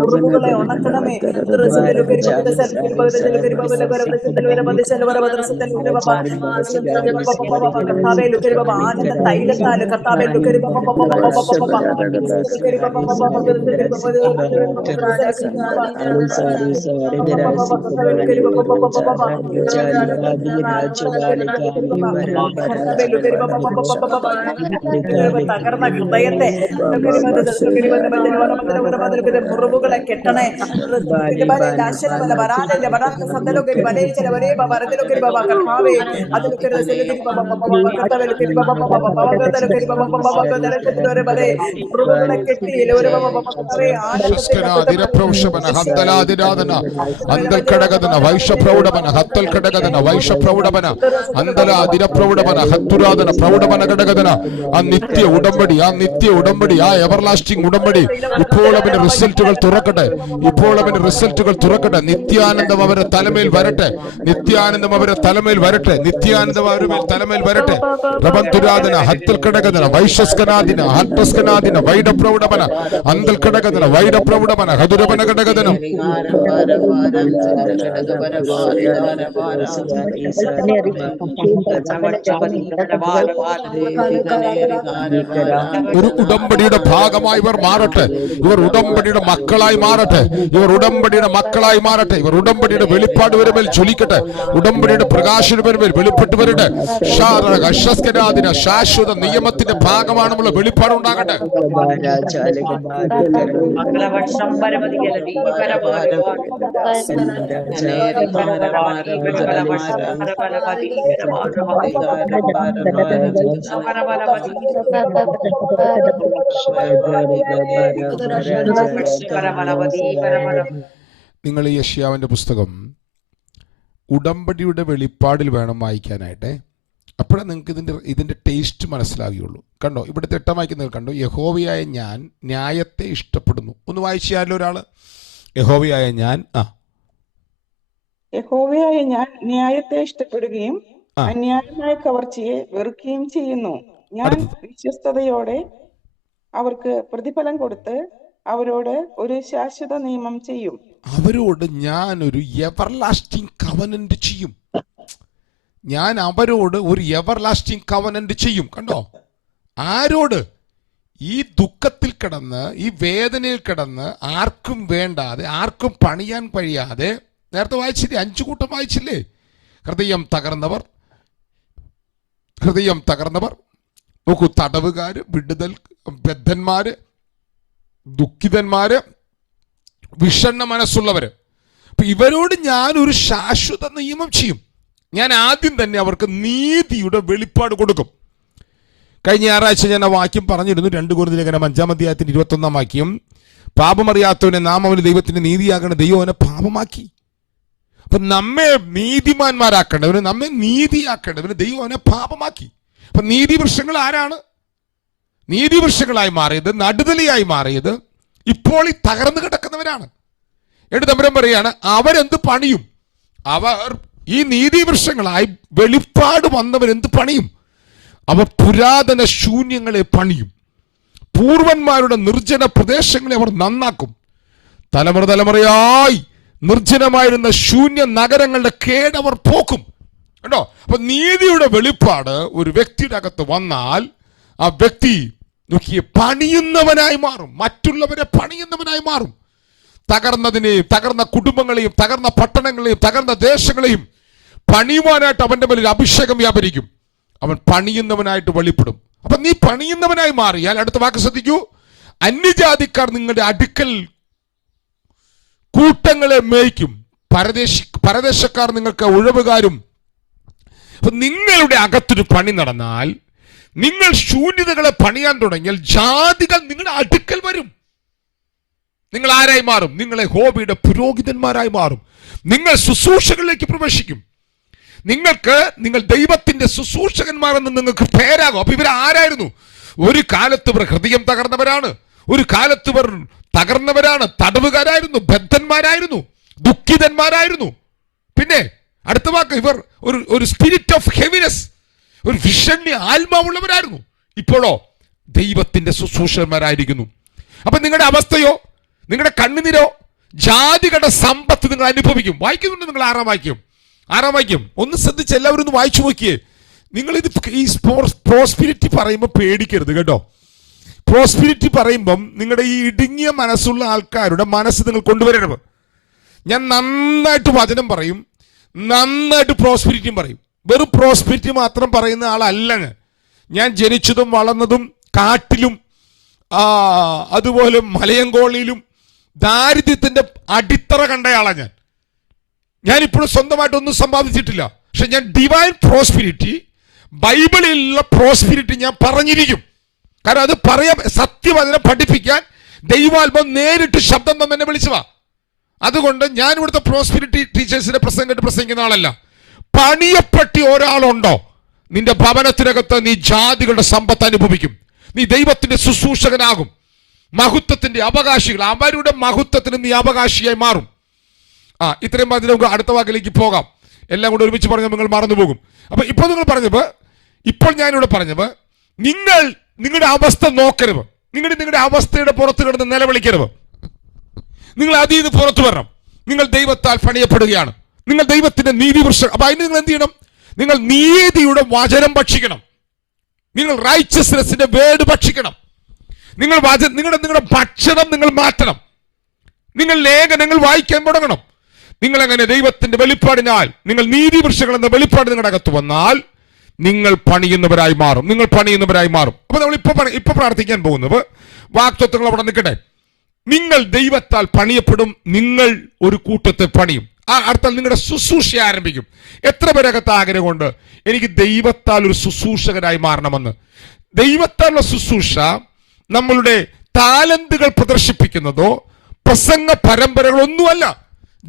മുറിവുകളെ ഉണക്കണമേ. ആനന്ദ തൈലത്താല് കർത്താവേ തകർന്ന ഹൃദയത്തെ മുറിവുകളെ കെട്ടണേ. നിത്യ ഉടമ്പടി, ആ നിത്യ ഉടമ്പടി, ആ എവർലാസ്റ്റിംഗ് ഉടമ്പടി ഇപ്പോൾ അവന്റെ റിസൾട്ടുകൾ തുറക്കട്ടെ. ഇപ്പോൾ അവന്റെ റിസൾട്ടുകൾ തുറക്കട്ടെ. നിത്യാനന്ദം അവരുടെ തലമേൽ വരട്ടെ. നിത്യാനന്ദം അവരുടെ തലമേൽ വരട്ടെ. നിത്യാനന്ദം അവരുടെ തലമേൽ വരട്ടെ. റബന്തുരാധന ഹത്തൽ ഘടകധന വൈശസ്കനാദിന ഹട്ടസ്കനാദിന വൈഡപ്രൗഢവന അന്തൽ ഘടകധന വൈഡപ്രൗഢവന ഹതുരവന ഘടകധനം. ഒരു ഉടമ്പടിയുടെ ഭാഗമായി ഇവർ മാറട്ടെ. ഇവർ ഉടമ്പടിയുടെ മക്കളായി മാറട്ടെ. ഇവർ ഉടമ്പടിയുടെ മക്കളായി മാറട്ടെ. ഇവർ ഉടമ്പടിയുടെ വെളിപ്പാട് വരുമേൽ ജ്വലിക്കട്ടെ. ഉടമ്പടിയുടെ പ്രകാശനം വരുമേൽ വെളിപ്പെട്ട് വരട്ടെ. ശാശ്വത നിയമത്തിന്റെ ഭാഗമാണെന്നുള്ള വെളിപ്പാട് ഉണ്ടാകട്ടെ. നിങ്ങൾ ഈ യെശയ്യാവിന്റെ പുസ്തകം ഉടമ്പടിയുടെ വെളിപ്പാടിൽ വേണം വായിക്കാനായിട്ട്. അപ്പോഴേ നിങ്ങൾക്ക് ഇതിന്റെ ടേസ്റ്റ് മനസ്സിലാകുകയുള്ളൂ. കണ്ടോ, ഇവിടുത്തെ 8 വായിക്കുന്നത് കണ്ടോ? യഹോവയായ ഞാൻ ന്യായത്തെ ഇഷ്ടപ്പെടുന്നു. ഒന്ന് വായിച്ചാലോ ഒരാള്? യഹോവയായ ഞാൻ യഹോവയായ ഞാൻ ന്യായത്തെ ഇഷ്ടപ്പെടുകയും അന്യായമായ കവർച്ചയെ വെറുക്കുകയും ചെയ്യുന്നു. ഞാൻ വിശ്വസ്തയോടെ അവർക്ക് പ്രതിഫലം കൊടുത്ത് അവരോട് ഒരു ശാശ്വത നിയമം ചെയ്യും. അവരോട് ഞാൻ ഒരു എവർലാസ്റ്റിംഗ് കവനന്റ് ചെയ്യും. ഞാൻ അവരോട് ഒരു എവർലാസ്റ്റിംഗ് കവനന്റ് ചെയ്യും. കണ്ടോ? ആരോട്? ഈ ദുഃഖത്തിൽ കിടന്ന്, ഈ വേദനയിൽ കിടന്ന്, ആർക്കും വേണ്ടാതെ, ആർക്കും പണിയാൻ കഴിയാതെ, നേരത്തെ വായിച്ചില്ലേ, 5 കൂട്ടം വായിച്ചില്ലേ? ഹൃദയം തകർന്നവർ, നോക്കൂ, തടവുകാര്, വിടുതൽ, ബദ്ധന്മാര്, ദുഃഖിതന്മാര്, വിഷണ്ണ മനസ്സുള്ളവര്. അപ്പൊ ഇവരോട് ഞാൻ ഒരു ശാശ്വത നിയമം ചെയ്യും. ഞാൻ ആദ്യം തന്നെ അവർക്ക് നീതിയുടെ വെളിപ്പാട് കൊടുക്കും. കഴിഞ്ഞ ഞായറാഴ്ച ഞാൻ ആ വാക്യം പറഞ്ഞിരുന്നു. 2 കൊരിന്ത്യർ ലേഖനം 5-ാം അധ്യായത്തിന്റെ 21-ാം വാക്യം. പാപമറിയാത്തവനെ നാം അവന് ദൈവത്തിന്റെ നീതിയാകണ ദൈവം അവനെ പാപമാക്കി. അപ്പൊ നമ്മെ നീതിമാന്മാരാക്കേണ്ടവന്, നമ്മെ നീതിയാക്കേണ്ടവന് ദൈവം അവനെ പാപമാക്കി. അപ്പൊ നീതിവൃക്ഷങ്ങൾ ആരാണ്? നീതിവൃക്ഷങ്ങളായി മാറിയത്, നടുതലിയായി മാറിയത് ഇപ്പോൾ ഈ തകർന്നു കിടക്കുന്നവരാണ്. എന്നിട്ട് തമ്പുരാൻ പറയാണ്, അവരെന്ത് പണിയും? അവർ ഈ നീതിവൃക്ഷങ്ങളായി വെളിപ്പാട് വന്നവരെന്ത് പണിയും? അവർ പുരാതന ശൂന്യങ്ങളെ പണിയും. പൂർവന്മാരുടെ നിർജ്ജന പ്രദേശങ്ങളെ അവർ നന്നാക്കും. തലമുറ തലമുറയായി നിർജ്ജനമായിരുന്ന ശൂന്യ നഗരങ്ങളുടെ കേടവർ പോക്കും. കേട്ടോ? അപ്പൊ നീതിയുടെ വെളിപ്പാട് ഒരു വ്യക്തിയുടെ അകത്ത് വന്നാൽ ആ വ്യക്തി നോക്കിയ പണിയുന്നവനായി മാറും. മറ്റുള്ളവരെ പണിയുന്നവനായി മാറും. തകർന്നതിനെയും, തകർന്ന കുടുംബങ്ങളെയും, തകർന്ന പട്ടണങ്ങളെയും, തകർന്ന ദേശങ്ങളെയും പണിയുവാനായിട്ട് അവന്റെ മേലിൽ അഭിഷേകം വ്യാപരിക്കും. അവൻ പണിയുന്നവനായിട്ട് വെളിപ്പെടും. അപ്പൊ നീ പണിയുന്നവനായി മാറിയാൽ, അടുത്ത വാക്ക് ശ്രദ്ധിക്കൂ, അന്യജാതിക്കാർ നിങ്ങളുടെ അടുക്കൽ കൂട്ടങ്ങളെ മേയ്ക്കും, പരദേശക്കാർ നിങ്ങൾക്ക് ഉഴവുകാരും. അപ്പൊ നിങ്ങളുടെ അകത്തൊരു പണി നടന്നാൽ, നിങ്ങൾ ശൂന്യതകളെ പണിയാൻ തുടങ്ങിയാൽ ജാതികൾ നിങ്ങളുടെ അടുക്കൽ വരും. നിങ്ങൾ ആരായി മാറും? നിങ്ങളെ യഹോവയുടെ പുരോഹിതന്മാരായി മാറും. നിങ്ങൾ ശുശ്രൂഷകളിലേക്ക് പ്രവേശിക്കും. നിങ്ങൾ ദൈവത്തിന്റെ ശുശ്രൂഷകന്മാരെന്ന് നിങ്ങൾക്ക് പേരാകും. അപ്പൊ ഇവരാരായിരുന്നു? ഒരു കാലത്ത് ഇവർ ഹൃദയം തകർന്നവരാണ്, ഒരു കാലത്ത് ഇവർ തകർന്നവരാണ്, തടവുകാരായിരുന്നു, ബദ്ധന്മാരായിരുന്നു, ദുഃഖിതന്മാരായിരുന്നു. പിന്നെ അടുത്ത വാക്ക്, ഇവർ ഒരു സ്പിരിറ്റ് ഓഫ് ഹെവിനെസ്, ഒരു വിഷണ്യ ആത്മാവുള്ളവരായിരുന്നു. ഇപ്പോഴോ ദൈവത്തിന്റെ ശുശ്രൂഷകന്മാരായിരിക്കുന്നു. അപ്പൊ നിങ്ങളുടെ അവസ്ഥയോ, നിങ്ങളുടെ കണ്ണുനീരോ, ജാതികളുടെ സമ്പത്ത് നിങ്ങൾ അനുഭവിക്കും. വായിക്കുന്നുണ്ട് നിങ്ങൾ 6-ാം വാക്യം. ഒന്ന് ശ്രദ്ധിച്ച് എല്ലാവരും ഒന്ന് വായിച്ചു നോക്കിയേ. നിങ്ങൾ ഇത് ഈ പ്രോസ്പിരിറ്റി പറയുമ്പോൾ പേടിക്കരുത് കേട്ടോ. പ്രോസ്പിരിറ്റി പറയുമ്പം നിങ്ങളുടെ ഈ ഇടുങ്ങിയ മനസ്സുള്ള ആൾക്കാരുടെ മനസ്സ് നിങ്ങൾ കൊണ്ടുവരരുത്. ഞാൻ നന്നായിട്ട് വചനം പറയും, നന്നായിട്ട് പ്രോസ്പിരിറ്റിയും പറയും. വെറും പ്രോസ്പിരിറ്റി മാത്രം പറയുന്ന ആളല്ല ഞാൻ. ജനിച്ചതും വളർന്നതും കാട്ടിലും അതുപോലെ മലയങ്കോളിലും ദാരിദ്ര്യത്തിന്റെ അടിത്തറ കണ്ടയാളാണ് ഞാനിപ്പോഴും സ്വന്തമായിട്ടൊന്നും സമ്പാദിച്ചിട്ടില്ല. പക്ഷെ ഞാൻ ഡിവൈൻ പ്രോസ്പിരിറ്റി, ബൈബിളിലുള്ള പ്രോസ്പിരിറ്റി ഞാൻ പറഞ്ഞിരിക്കും. കാരണം അത് പറയാൻ, സത്യവചനം പഠിപ്പിക്കാൻ ദൈവാത്മാവ് നേരിട്ട് ശബ്ദം തന്നെ വിളിച്ചവാ. അതുകൊണ്ട് ഞാൻ ഇവിടുത്തെ പ്രോസ്പിരിറ്റി ടീച്ചേഴ്സിന്റെ പ്രസംഗിക്കുന്ന ആളല്ല. പണിയപ്പെട്ടി ഒരാളുണ്ടോ നിന്റെ ഭവനത്തിനകത്ത്, നീ ജാതികളുടെ സമ്പത്ത് അനുഭവിക്കും. നീ ദൈവത്തിന്റെ ശുശ്രൂഷകനാകും. മഹത്വത്തിന്റെ അവകാശികൾ, അവരുടെ മഹത്വത്തിന് നീ അവകാശിയായി മാറും. ഇത്രയും പറഞ്ഞ് നമുക്ക് അടുത്ത വാക്കിലേക്ക് പോകാം. എല്ലാം കൂടെ ഒരുമിച്ച് പറഞ്ഞാൽ നിങ്ങൾ മറന്നുപോകും. അപ്പൊ ഇപ്പോൾ ഞാനിവിടെ പറഞ്ഞത്, നിങ്ങളുടെ അവസ്ഥ നോക്കരുത്. നിങ്ങളുടെ അവസ്ഥയുടെ പുറത്ത് കിടന്ന് നിലവിളിക്കരുത്. നിങ്ങൾ അതിൽ നിന്ന് പുറത്തു വരണം. നിങ്ങൾ ദൈവത്താൽ പണിയപ്പെടുകയാണ്. നിങ്ങൾ ദൈവത്തിന്റെ നീതിവൃക്ഷം. അപ്പൊ അതിന് നിങ്ങൾ എന്ത് ചെയ്യണം? നിങ്ങൾ നീതിയുടെ വചനം ഭക്ഷിക്കണം. നിങ്ങൾ റൈച്ചസ്നെസിന്റെ വേർഡ് ഭക്ഷിക്കണം. നിങ്ങളുടെ ഭക്ഷണം നിങ്ങൾ മാറ്റണം. നിങ്ങൾ ലേഖനങ്ങൾ വായിക്കാൻ തുടങ്ങണം. നിങ്ങൾ അങ്ങനെ ദൈവത്തിന്റെ വെളിപ്പാടിനാൽ, നിങ്ങൾ നീതിവൃക്ഷങ്ങൾ എന്ന വെളിപ്പാട് നിങ്ങളുടെ അകത്ത് വന്നാൽ നിങ്ങൾ പണിയുന്നവരായി മാറും. അപ്പൊ നമ്മൾ ഇപ്പൊ പ്രാർത്ഥിക്കാൻ പോകുന്നത് വാക്തത്വങ്ങൾ അവിടെ നിൽക്കട്ടെ. നിങ്ങൾ ദൈവത്താൽ പണിയപ്പെടും. നിങ്ങൾ ഒരു കൂട്ടത്തെ പണിയും. അടുത്താൽ നിങ്ങളുടെ ശുശ്രൂഷ ആരംഭിക്കും. എത്ര പേരകത്ത് ആഗ്രഹമുണ്ട് എനിക്ക് ദൈവത്താൽ ഒരു ശുശ്രൂഷകനായി മാറണമെന്ന്? ദൈവത്താലുള്ള ശുശ്രൂഷ നമ്മളുടെ താലന്തുകൾ പ്രദർശിപ്പിക്കുന്നതോ പ്രസംഗ പരമ്പരകളൊന്നുമല്ല.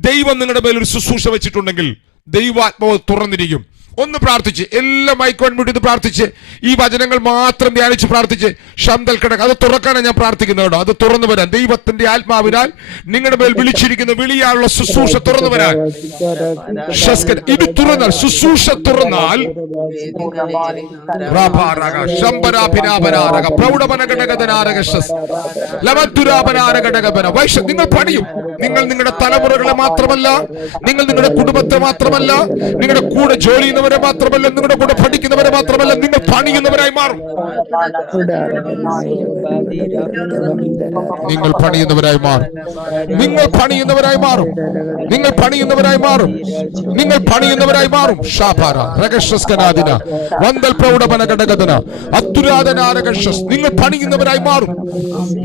ദൈവം നിങ്ങളുടെ മേലൊരു ശുശ്രൂഷ വെച്ചിട്ടുണ്ടെങ്കിൽ ദൈവാത്മാവ് തുറന്നിരിക്കും. ഒന്ന് പ്രാർത്ഥിച്ച്, എല്ലാ മൈക്കോൺ മുട്ടി പ്രാർത്ഥിച്ച്, ഈ വചനങ്ങൾ മാത്രം ധ്യാനിച്ച് പ്രാർത്ഥിച്ച് ശബ്ദൽ കിടക്കുക. അത് തുറക്കാനാണ് ഞാൻ പ്രാർത്ഥിക്കുന്നത് കേട്ടോ. അത് തുറന്നു വരാൻ ദൈവത്തിന്റെ ആത്മാവിനാൽ നിങ്ങളുടെ മേൽ വിളിച്ചിരിക്കുന്ന വിളിയാനുള്ള ശുശ്രൂഷ തുറന്നു വരാൻ. ഇത് തുറന്നാൽ, ശുശ്രൂഷ തുറന്നാൽ നിങ്ങൾ പണിയും. നിങ്ങൾ നിങ്ങളുടെ തലമുറകളെ മാത്രമല്ല, നിങ്ങൾ നിങ്ങളുടെ കുടുംബത്തെ മാത്രമല്ല, നിങ്ങളുടെ കൂടെ ജോലി കേൾക്കുന്നവരെ മാത്രമല്ല, നിങ്ങളുടെ കൂടെ പഠിക്കുന്നവരെ മാത്രമല്ല, നിങ്ങൾ പണിയുന്നവരായി മാറും. നിങ്ങൾ പണിയുന്നവരായി മാറും. നിങ്ങൾ പണിയുന്നവരായി മാറും. നിങ്ങൾ പണിയുന്നവരായി മാറും. നിങ്ങൾ പണിയുന്നവരായി മാറും. ഷാപാര രഗശ്വസ്കനാദിന വന്ദൽ പ്രൗഢപന ഘടകദന അത്തുരാധനാരഗശ്വസ്. നിങ്ങൾ പണിയുന്നവരായി മാറും.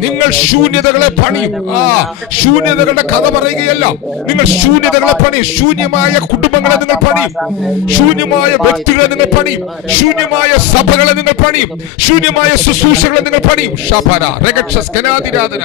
നിങ്ങൾ ശൂന്യതകളെ പണിയും. ശൂന്യതകളുടെ കഥ പറയുകയല്ല, നിങ്ങൾ ശൂന്യതകളെ പണിയും. ശൂന്യമായ കുടുംബങ്ങളെ നിങ്ങൾ പണിയും. ശൂന്യമായ വ്യക്തികളെ നിങ്ങൾ പണിയും. ശൂന്യമായ സഭകളെ നിങ്ങൾ പണിയും. ശൂന്യമായ ശുശ്രൂഷകളെ നിങ്ങൾ പണിയും. ഷാപാര രഗശ്വസ്കനാദിരാധന.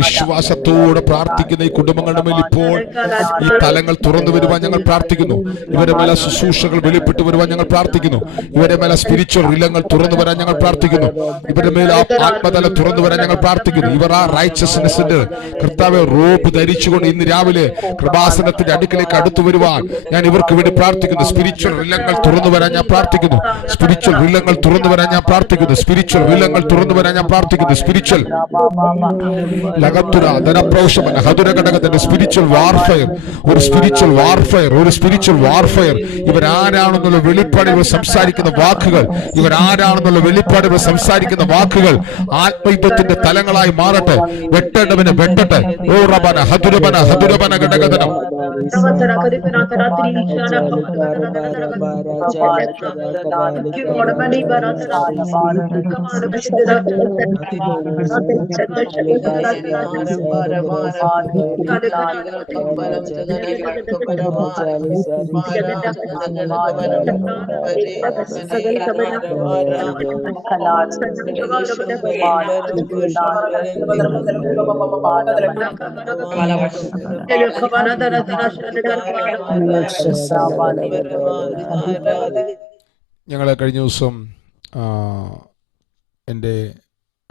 വിശ്വാസത്തോടെ പ്രാർത്ഥിക്കുന്ന ഈ കുടുംബങ്ങളുടെ മേൽ ഇപ്പോൾ ഈ തലങ്ങൾ തുറന്നു വരുവാൻ ഞങ്ങൾ പ്രാർത്ഥിക്കുന്നു. ഇവരെ മേലെ ശുശ്രൂഷകൾ വെളിപ്പെട്ടു വരുവാൻ ഞങ്ങൾ പ്രാർത്ഥിക്കുന്നു. ഇവരെ മേലെ സ്പിരിച്വൽ റിലങ്ങൾ തുറന്നു വരാൻ ഞങ്ങൾ പ്രാർത്ഥിക്കുന്നു. ഇവരുടെ മേൽ ആത്മതല തുറന്നു വരാൻ ഞങ്ങൾ പ്രാർത്ഥിക്കുന്നു. ഇവർ ആ റൈച്ചസ്നെസ്സിന്റെ കർത്താവെ റോപ്പ് ധരിച്ചുകൊണ്ട് ഇന്ന് രാവിലെ കൃപാസനത്തിന്റെ അടുക്കലേക്ക് അടുത്തു വരുവാൻ ഞാൻ ഇവർക്ക് വേണ്ടി പ്രാർത്ഥിക്കുന്നു. സ്പിരിച്വൽ റിലങ്ങൾ തുറന്നു വരാൻ ഞാൻ പ്രാർത്ഥിക്കുന്നു. സ്പിരിച്വൽ റിലങ്ങൾ തുറന്നു വരാൻ ഞാൻ പ്രാർത്ഥിക്കുന്നു. സ്പിരിച്വൽ റിലങ്ങൾ തുറന്നു വരാൻ ഞാൻ പ്രാർത്ഥിക്കുന്നു. സ്പിരിച്വൽ സ്പിരിച്വൽ വാർഫെയർ, ഒരു സ്പിരിച്വൽ വാർഫെയർ, ഒരു സ്പിരിച്വൽ വാർഫെയർ. ഇവരാരാണെന്നുള്ള വെളിപ്പാട് ഇവർ സംസാരിക്കുന്ന വാക്കുകൾ, ഇവരാരാണെന്നുള്ള വെളിപ്പാട് ഇവർ സംസാരിക്കുന്ന വാക്കുകൾ ആത്മയുദ്ധത്തിന്റെ തലങ്ങളായി മാറട്ടെ. വെട്ടേണ്ടവന് വെട്ടട്ടെ. ഓ റബന ഹതുരബന ഹതുരബന ഘടകതനം. ഞങ്ങളെ കഴിഞ്ഞ ദിവസം എൻ്റെ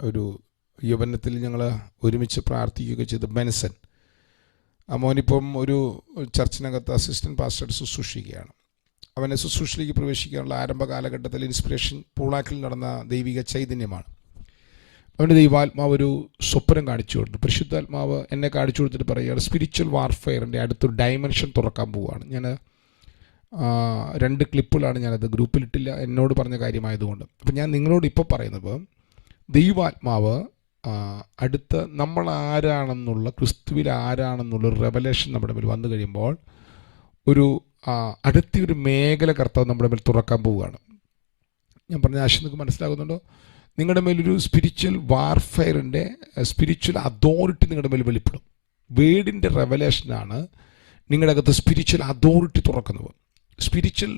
ഒരു യൗവനത്തിൽ ഞങ്ങൾ ഒരുമിച്ച് പ്രാർത്ഥിക്കുകയൊക്കെ ചെയ്ത ബെൻസൺ, ആ മോനിപ്പം ഒരു ചർച്ചിനകത്ത് അസിസ്റ്റൻറ്റ് പാസ്റ്റർ ശുശ്രൂഷിക്കുകയാണ്. അവനെ ശുശ്രൂഷയിലേക്ക് പ്രവേശിക്കാനുള്ള ആരംഭ കാലഘട്ടത്തിൽ ഇൻസ്പിറേഷൻ പൂളാക്കിൽ നടന്ന ദൈവിക ചൈതന്യമാണ്. അവൻ്റെ ദൈവാത്മാവ് ഒരു സ്വപ്നം കാണിച്ചു കൊടുത്തു. പരിശുദ്ധാത്മാവ് എന്നെ കാണിച്ചു കൊടുത്തിട്ട് പറയുകയാണ്, സ്പിരിച്വൽ വാർഫെയറിൻ്റെ അടുത്തൊരു ഡയമെൻഷൻ തുറക്കാൻ പോവുകയാണ്. ഞാൻ 2 ക്ലിപ്പുകളാണ് ഞാനത് ഗ്രൂപ്പിലിട്ടില്ല, എന്നോട് പറഞ്ഞ കാര്യമായതുകൊണ്ട്. അപ്പം ഞാൻ നിങ്ങളോട് ഇപ്പോൾ പറയുന്നത്, ദൈവാത്മാവ് അടുത്ത നമ്മൾ ആരാണെന്നുള്ള, ക്രിസ്തുവിൽ ആരാണെന്നുള്ളൊരു റെവലേഷൻ നമ്മുടെ മേൽ വന്നു കഴിയുമ്പോൾ ഒരു അടുത്തൊരു മേഖല കർത്താവ് നമ്മുടെ മേൽ തുറക്കാൻ പോവുകയാണ്. ഞാൻ പറഞ്ഞ ആശയം നിങ്ങൾക്ക് മനസ്സിലാകുന്നുണ്ടോ? നിങ്ങളുടെ മേലൊരു സ്പിരിച്വൽ വാർഫെയറിൻ്റെ സ്പിരിച്വൽ അതോറിറ്റി നിങ്ങളുടെ മേൽ വെളിപ്പെടും. വേർഡിൻ്റെ റെവലേഷനാണ് നിങ്ങളുടെ അകത്ത് സ്പിരിച്വൽ അതോറിറ്റി തുറക്കുന്നത്. സ്പിരിച്വൽ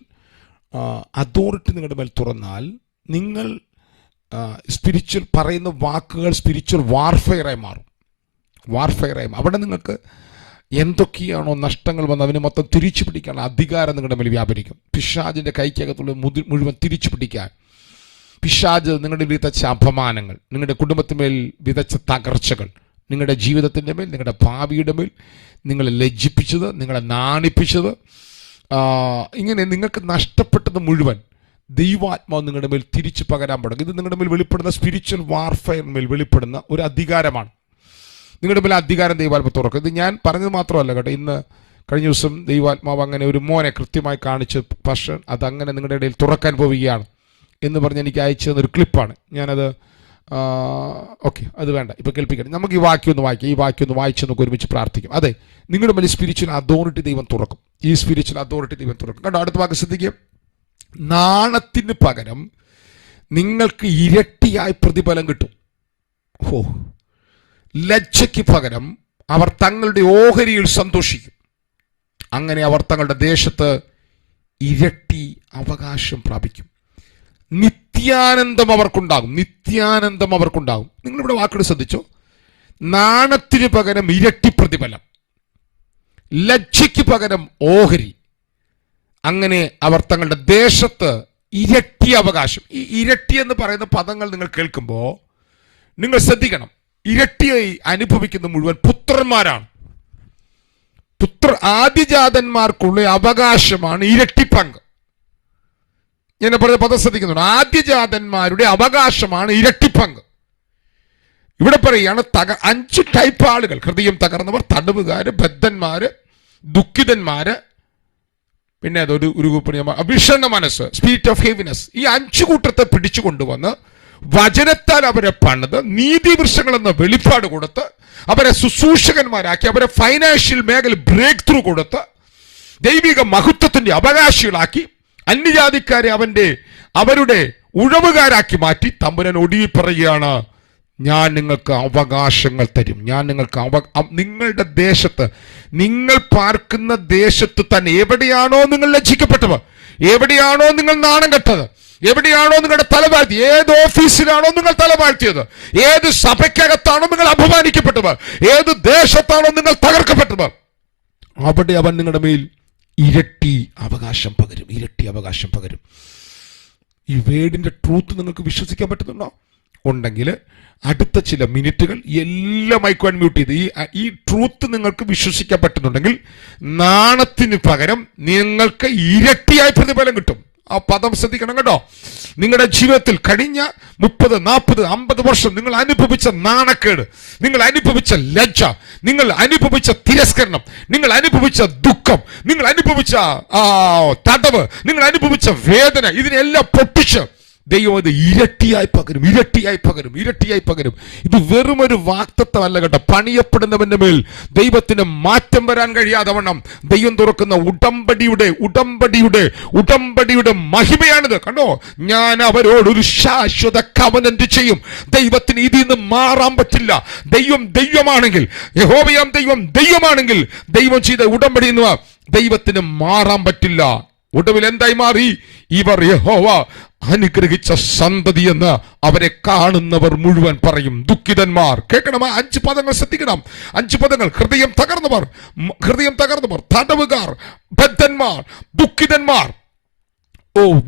അതോറിറ്റി നിങ്ങളുടെ മേൽ തുറന്നാൽ നിങ്ങൾ സ്പിരിച്വൽ പറയുന്ന വാക്കുകൾ സ്പിരിച്വൽ വാർഫെയറായി മാറും. അവിടെ നിങ്ങൾക്ക് എന്തൊക്കെയാണോ നഷ്ടങ്ങൾ വന്ന് അതിനെ മൊത്തം തിരിച്ചു പിടിക്കാനുള്ള അധികാരം നിങ്ങളുടെ മേൽ വ്യാപരിക്കും. പിശാചിൻ്റെ കൈക്കകത്തുള്ള മുഴുവൻ തിരിച്ചു പിടിക്കാൻ പിശാച് നിങ്ങളുടെ വിതച്ച അപമാനങ്ങൾ, നിങ്ങളുടെ കുടുംബത്തിന്മേൽ വിതച്ച തകർച്ചകൾ, നിങ്ങളുടെ ജീവിതത്തിൻ്റെ മേൽ, നിങ്ങളുടെ ഭാവിയുടെ മേൽ നിങ്ങളെ ലജ്ജിപ്പിച്ചത്, നിങ്ങളെ നാണിപ്പിച്ചത്, ഇങ്ങനെ നിങ്ങൾക്ക് നഷ്ടപ്പെട്ടത് മുഴുവൻ ദൈവാത്മാവ് നിങ്ങളുടെ മേൽ തിരിച്ചു പകരാൻ തുടങ്ങും. ഇത് നിങ്ങളുടെ മേൽ വെളിപ്പെടുന്ന സ്പിരിച്വൽ വാർഫെയറിന്മേൽ വെളിപ്പെടുന്ന ഒരു അധികാരമാണ്. നിങ്ങളുടെ മേൽ അധികാരം ദൈവാത്മാവ് തുറക്കും. ഇത് ഞാൻ പറഞ്ഞത് മാത്രമല്ല കേട്ടോ. ഇന്ന് കഴിഞ്ഞ ദിവസം ദൈവാത്മാവ് അങ്ങനെ ഒരു മോനെ കൃത്യമായി കാണിച്ച്, പക്ഷേ അതങ്ങനെ നിങ്ങളുടെ ഇടയിൽ തുറക്കാൻ പോവുകയാണ് എന്ന് പറഞ്ഞ് എനിക്ക് അയച്ചു തന്നൊരു ക്ലിപ്പാണ്. ഞാനത് ഓക്കെ, അത് വേണ്ട, ഇപ്പോൾ കേൾപ്പിക്കണം. നമുക്ക് ഈ വാക്യം ഒന്ന് വായിക്കാം. ഈ വാക്യം ഒന്ന് വായിച്ച് നമുക്ക് ഒരുമിച്ച് പ്രാർത്ഥിക്കും. അതെ, നിങ്ങളുടെ മേലെ സ്പിരിച്വൽ അതോറിറ്റി ദൈവം തുറക്കും. ഈ സ്പിരിച്വൽ അതോറിറ്റി ദൈവം തുറക്കും. കണ്ടോ, അടുത്ത വാക്യം ശ്രദ്ധിക്കുക. നാണത്തിന് പകരം നിങ്ങൾക്ക് ഇരട്ടിയായി പ്രതിഫലം കിട്ടും. ലജ്ജയ്ക്ക് പകരം അവർ തങ്ങളുടെ ഓഹരിയിൽ സന്തോഷിക്കും. അങ്ങനെ അവർ തങ്ങളുടെ ദേശത്ത് ഇരട്ടി അവകാശം പ്രാപിക്കും. നിത്യാനന്ദം അവർക്കുണ്ടാകും. നിത്യാനന്ദം അവർക്കുണ്ടാകും. നിങ്ങളിവിടെ വാക്കുകൾ ശ്രദ്ധിച്ചോ. നാണത്തിന് പകരം ഇരട്ടി പ്രതിഫലം, ലജ്ജയ്ക്ക് പകരം ഓഹരി. അങ്ങനെ അവർ തങ്ങളുടെ ദേശത്ത് ഇരട്ടി അവകാശം. ഈ ഇരട്ടി എന്ന് പറയുന്ന പദങ്ങൾ നിങ്ങൾ കേൾക്കുമ്പോൾ നിങ്ങൾ ശ്രദ്ധിക്കണം. ഇരട്ടിയായി അനുഭവിക്കുന്ന മുഴുവൻ പുത്രന്മാരാണ്. ആദ്യജാതന്മാർക്കുള്ള അവകാശമാണ് ഇരട്ടി പങ്ക്. ഞാൻ പറഞ്ഞ പദം ശ്രദ്ധിക്കുന്നുണ്ട്. ആദ്യജാതന്മാരുടെ അവകാശമാണ് ഇരട്ടി പങ്ക്. ഇവിടെ പറയുകയാണ് 5 ടൈപ്പ് ആളുകൾ: ഹൃദയം തകർന്നവർ, തടവുകാര്, ബദ്ധന്മാര്, ദുഃഖിതന്മാര്, പിന്നെ അതൊരു വിഷണ്ണ മനസ്സ്, സ്പിരിറ്റ് ഓഫ് ഹെവിനെസ്. ഈ 5 കൂട്ടത്തെ പിടിച്ചു കൊണ്ടുവന്ന് വചനത്താൽ അവരെ പണിത് നീതിവൃക്ഷങ്ങൾ എന്ന വെളിപ്പാട് കൊടുത്ത് അവരെ ശുശ്രൂഷകന്മാരാക്കി അവരെ ഫൈനാൻഷ്യൽ മേഖല ബ്രേക്ക് ത്രൂ കൊടുത്ത് ദൈവിക മഹത്വത്തിന്റെ അവകാശികളാക്കി അന്യജാതിക്കാരെ അവരുടെ ഉഴവുകാരാക്കി മാറ്റി തമ്പുരാൻ ഒടുവിൽ പറയുകയാണ്, ഞാൻ നിങ്ങൾക്ക് അവകാശങ്ങൾ തരും. ഞാൻ നിങ്ങൾക്ക് നിങ്ങളുടെ ദേശത്ത്, നിങ്ങൾ പാർക്കുന്ന ദേശത്ത് തന്നെ, എവിടെയാണോ നിങ്ങൾ ലജ്ജിക്കപ്പെട്ടവർ, എവിടെയാണോ നിങ്ങൾ നാണം കെട്ടത്, എവിടെയാണോ നിങ്ങളുടെ തലവാഴ്ത്തി, ഏത് ഓഫീസിലാണോ നിങ്ങൾ തലവാഴ്ത്തിയത്, ഏത് സഭയ്ക്കകത്താണോ നിങ്ങൾ അപമാനിക്കപ്പെട്ടവർ, ഏത് ദേശത്താണോ നിങ്ങൾ തകർക്കപ്പെട്ടവർ, അവിടെ അവൻ നിങ്ങളുടെ മേൽ ഇരട്ടി അവകാശം പകരും. ഇരട്ടി അവകാശം പകരും. ഈ വേർഡിന്റെ ട്രൂത്ത് നിങ്ങൾക്ക് വിശ്വസിക്കാൻ പറ്റുന്നുണ്ടോ? ഉണ്ടെങ്കിൽ അടുത്ത ചില മിനിറ്റുകൾ എല്ലാ മൈക്കും അൺമ്യൂട്ട് ചെയ്ത് ഈ ട്രൂത്ത് നിങ്ങൾക്ക് വിശ്വസിക്കാൻ പറ്റുന്നുണ്ടെങ്കിൽ നാണത്തിന് പകരം നിങ്ങൾക്ക് ഇരട്ടിയായി പ്രതിഫലം കിട്ടും. ആ പദം ശ്രദ്ധിക്കണം കേട്ടോ. നിങ്ങളുടെ ജീവിതത്തിൽ കഴിഞ്ഞ 30, 40, 50 വർഷം നിങ്ങൾ അനുഭവിച്ച നാണക്കേട്, നിങ്ങൾ അനുഭവിച്ച ലജ്ജ, നിങ്ങൾ അനുഭവിച്ച തിരസ്കരണം, നിങ്ങൾ അനുഭവിച്ച ദുഃഖം, നിങ്ങൾ അനുഭവിച്ച തടവ്, നിങ്ങൾ അനുഭവിച്ച വേദന, ഇതിനെല്ലാം പൊട്ടിച്ച് ദൈവം അത് ഇരട്ടിയായി പകരും, ഇരട്ടിയായി പകരും, ഇരട്ടിയായി പകരും. ഇത് വെറും ഒരു വാക്തത്വമല്ല കേട്ടോ. പണിയപ്പെടുന്നവന്റെ മേൽ ദൈവത്തിന് മാറ്റം വരാൻ കഴിയാതെ വണ്ണം ദൈവം തുറക്കുന്ന ഉടമ്പടിയുടെ മഹിമയാണിത്. കണ്ടോ, ഞാൻ അവരോടൊരു ശാശ്വത കവനന്റ് ചെയ്യും. ദൈവത്തിന് ഇതിൽ നിന്ന് മാറാൻ പറ്റില്ല. ദൈവമാണെങ്കിൽ, യഹോവയാം ദൈവമാണെങ്കിൽ, ദൈവം ചെയ്ത ഉടമ്പടി എന്ന് ദൈവത്തിന് മാറാൻ പറ്റില്ല. ഒടുവിൽ എന്തായി മാറി? ഇവർ യഹോവ അനുഗ്രഹിച്ച സന്തതി എന്ന് അവരെ കാണുന്നവർ മുഴുവൻ പറയും. ദുഃഖിതന്മാർ, കേൾക്കണം, 5 പദങ്ങൾ ശ്രദ്ധിക്കണം. 5 പദങ്ങൾ: ഹൃദയം തകർന്നവർ, തടവുകാർ, ബദ്ധന്മാർ, ദുഃഖിതന്മാർ,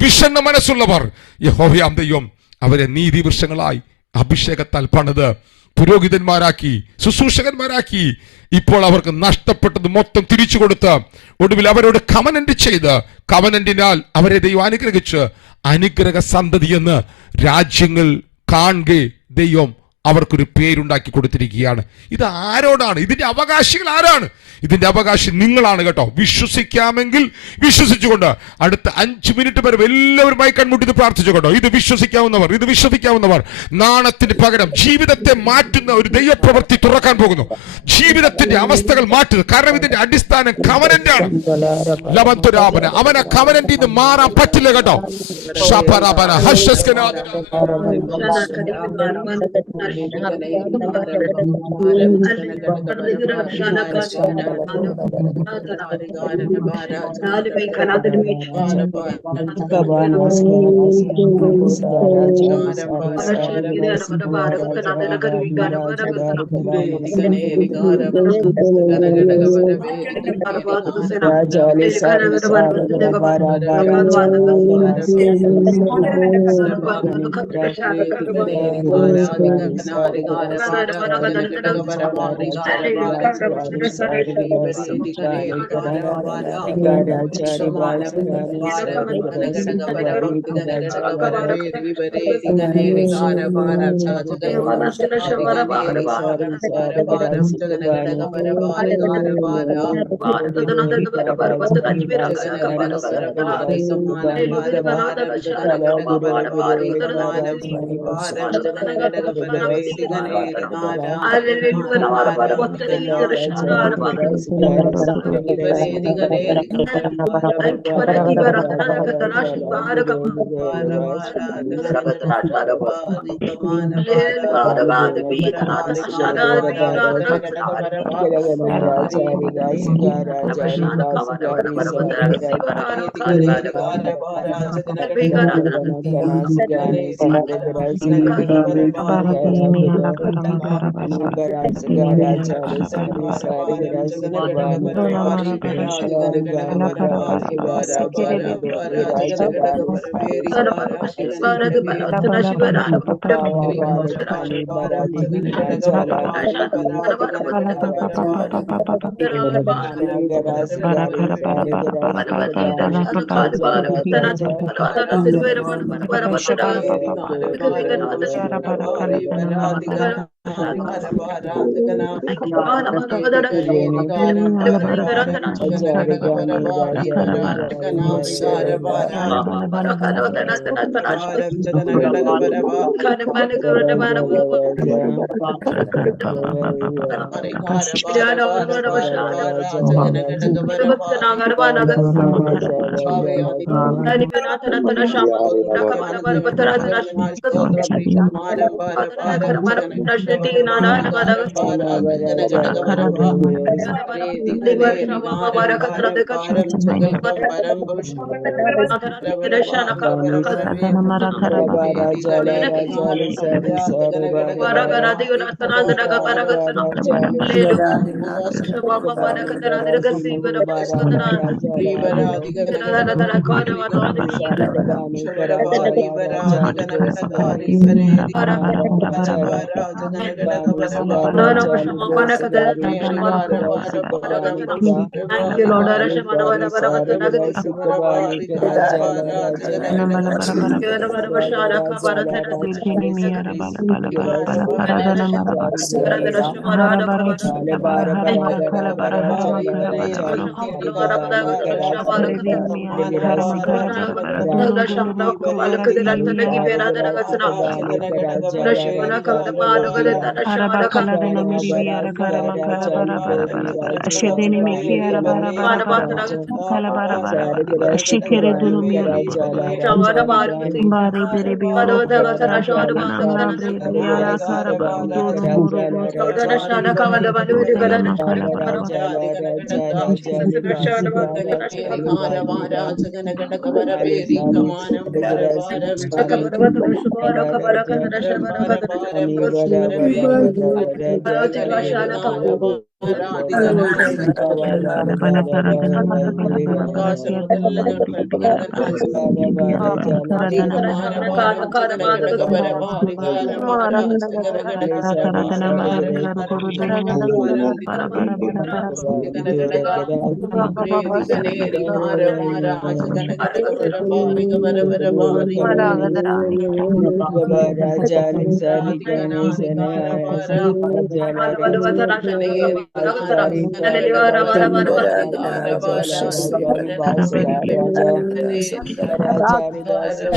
വിഷണ്ണ മനസ്സുള്ളവർ. യഹോവയാം ദൈവം അവരെ നീതിവൃക്ഷങ്ങളായി അഭിഷേകത്താൽ പണിത് പുരോഹിതന്മാരാക്കി, ശുശ്രൂഷകന്മാരാക്കി. ഇപ്പോൾ അവർക്ക് നഷ്ടപ്പെട്ടത് മൊത്തം തിരിച്ചു കൊടുത്ത് ഒടുവിൽ അവരോട് കവനന്റ് ചെയ്ത്, കവനന്റിനാൽ അവരെ ദൈവം അനുഗ്രഹിച്ച് അനുഗ്രഹ സന്തതി എന്ന് രാജ്യങ്ങൾ കാണുകെ ദൈവം അവർക്കൊരു പേരുണ്ടാക്കി കൊടുത്തിരിക്കുകയാണ്. ഇത് ആരോടാണ്? ഇതിന്റെ അവകാശികൾ ആരാണ്? ഇതിന്റെ അവകാശി നിങ്ങളാണ് കേട്ടോ. വിശ്വസിക്കാമെങ്കിൽ വിശ്വസിച്ചുകൊണ്ട് അടുത്ത 5 മിനിറ്റ് വരെ എല്ലാവരുമായി കൺമുട്ടി പ്രാർത്ഥിച്ചു കേട്ടോ. ഇത് വിശ്വസിക്കാവുന്നവർ നാണത്തിന് പകരം ജീവിതത്തെ മാറ്റുന്ന ഒരു ദൈവപ്രവൃത്തി തുറക്കാൻ പോകുന്നു. ജീവിതത്തിന്റെ അവസ്ഥകൾ മാറ്റുന്നത്. കാരണം ഇതിന്റെ അടിസ്ഥാനം കവനന്റാണ്. ലവന്തുരാപന അവനെ കവനന്റിൽ നിന്ന് മാറാൻ പറ്റില്ല കേട്ടോ.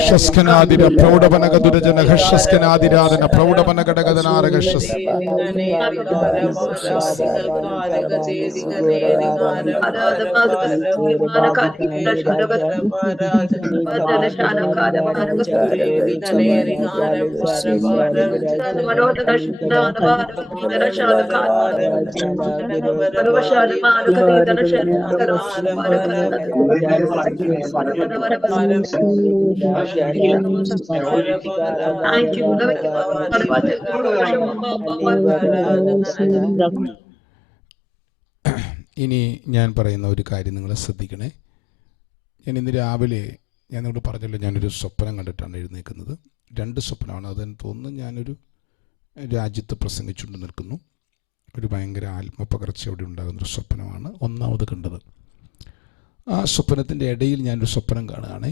ഷസ്കനാദിര പ്രൗഢപനകദുരജനഘ ഷസ്കനാദിരാധന പ്രൗഢപനകടകദനാരകഷസ് ഇനി ഞാൻ പറയുന്ന ഒരു കാര്യം നിങ്ങൾ ശ്രദ്ധിക്കണേ. ഞാൻ ഇന്ന് രാവിലെ ഞാൻ നിങ്ങളോട് പറഞ്ഞല്ലോ, ഞാനൊരു സ്വപ്നം കണ്ടിട്ടാണ് എഴുന്നേൽക്കുന്നത്. 2 സ്വപ്നമാണ്. അതെന്ന് തോന്നുന്നു ഞാനൊരു രാജ്യത്ത് പ്രസംഗിച്ചുകൊണ്ട് നിൽക്കുന്നു. ഒരു ഭയങ്കര ആത്മപകർച്ച അവിടെ ഉണ്ടാകുന്നൊരു സ്വപ്നമാണ് ഒന്നാമത് കണ്ടത്. ആ സ്വപ്നത്തിൻ്റെ ഇടയിൽ ഞാനൊരു സ്വപ്നം കാണുകയാണേ.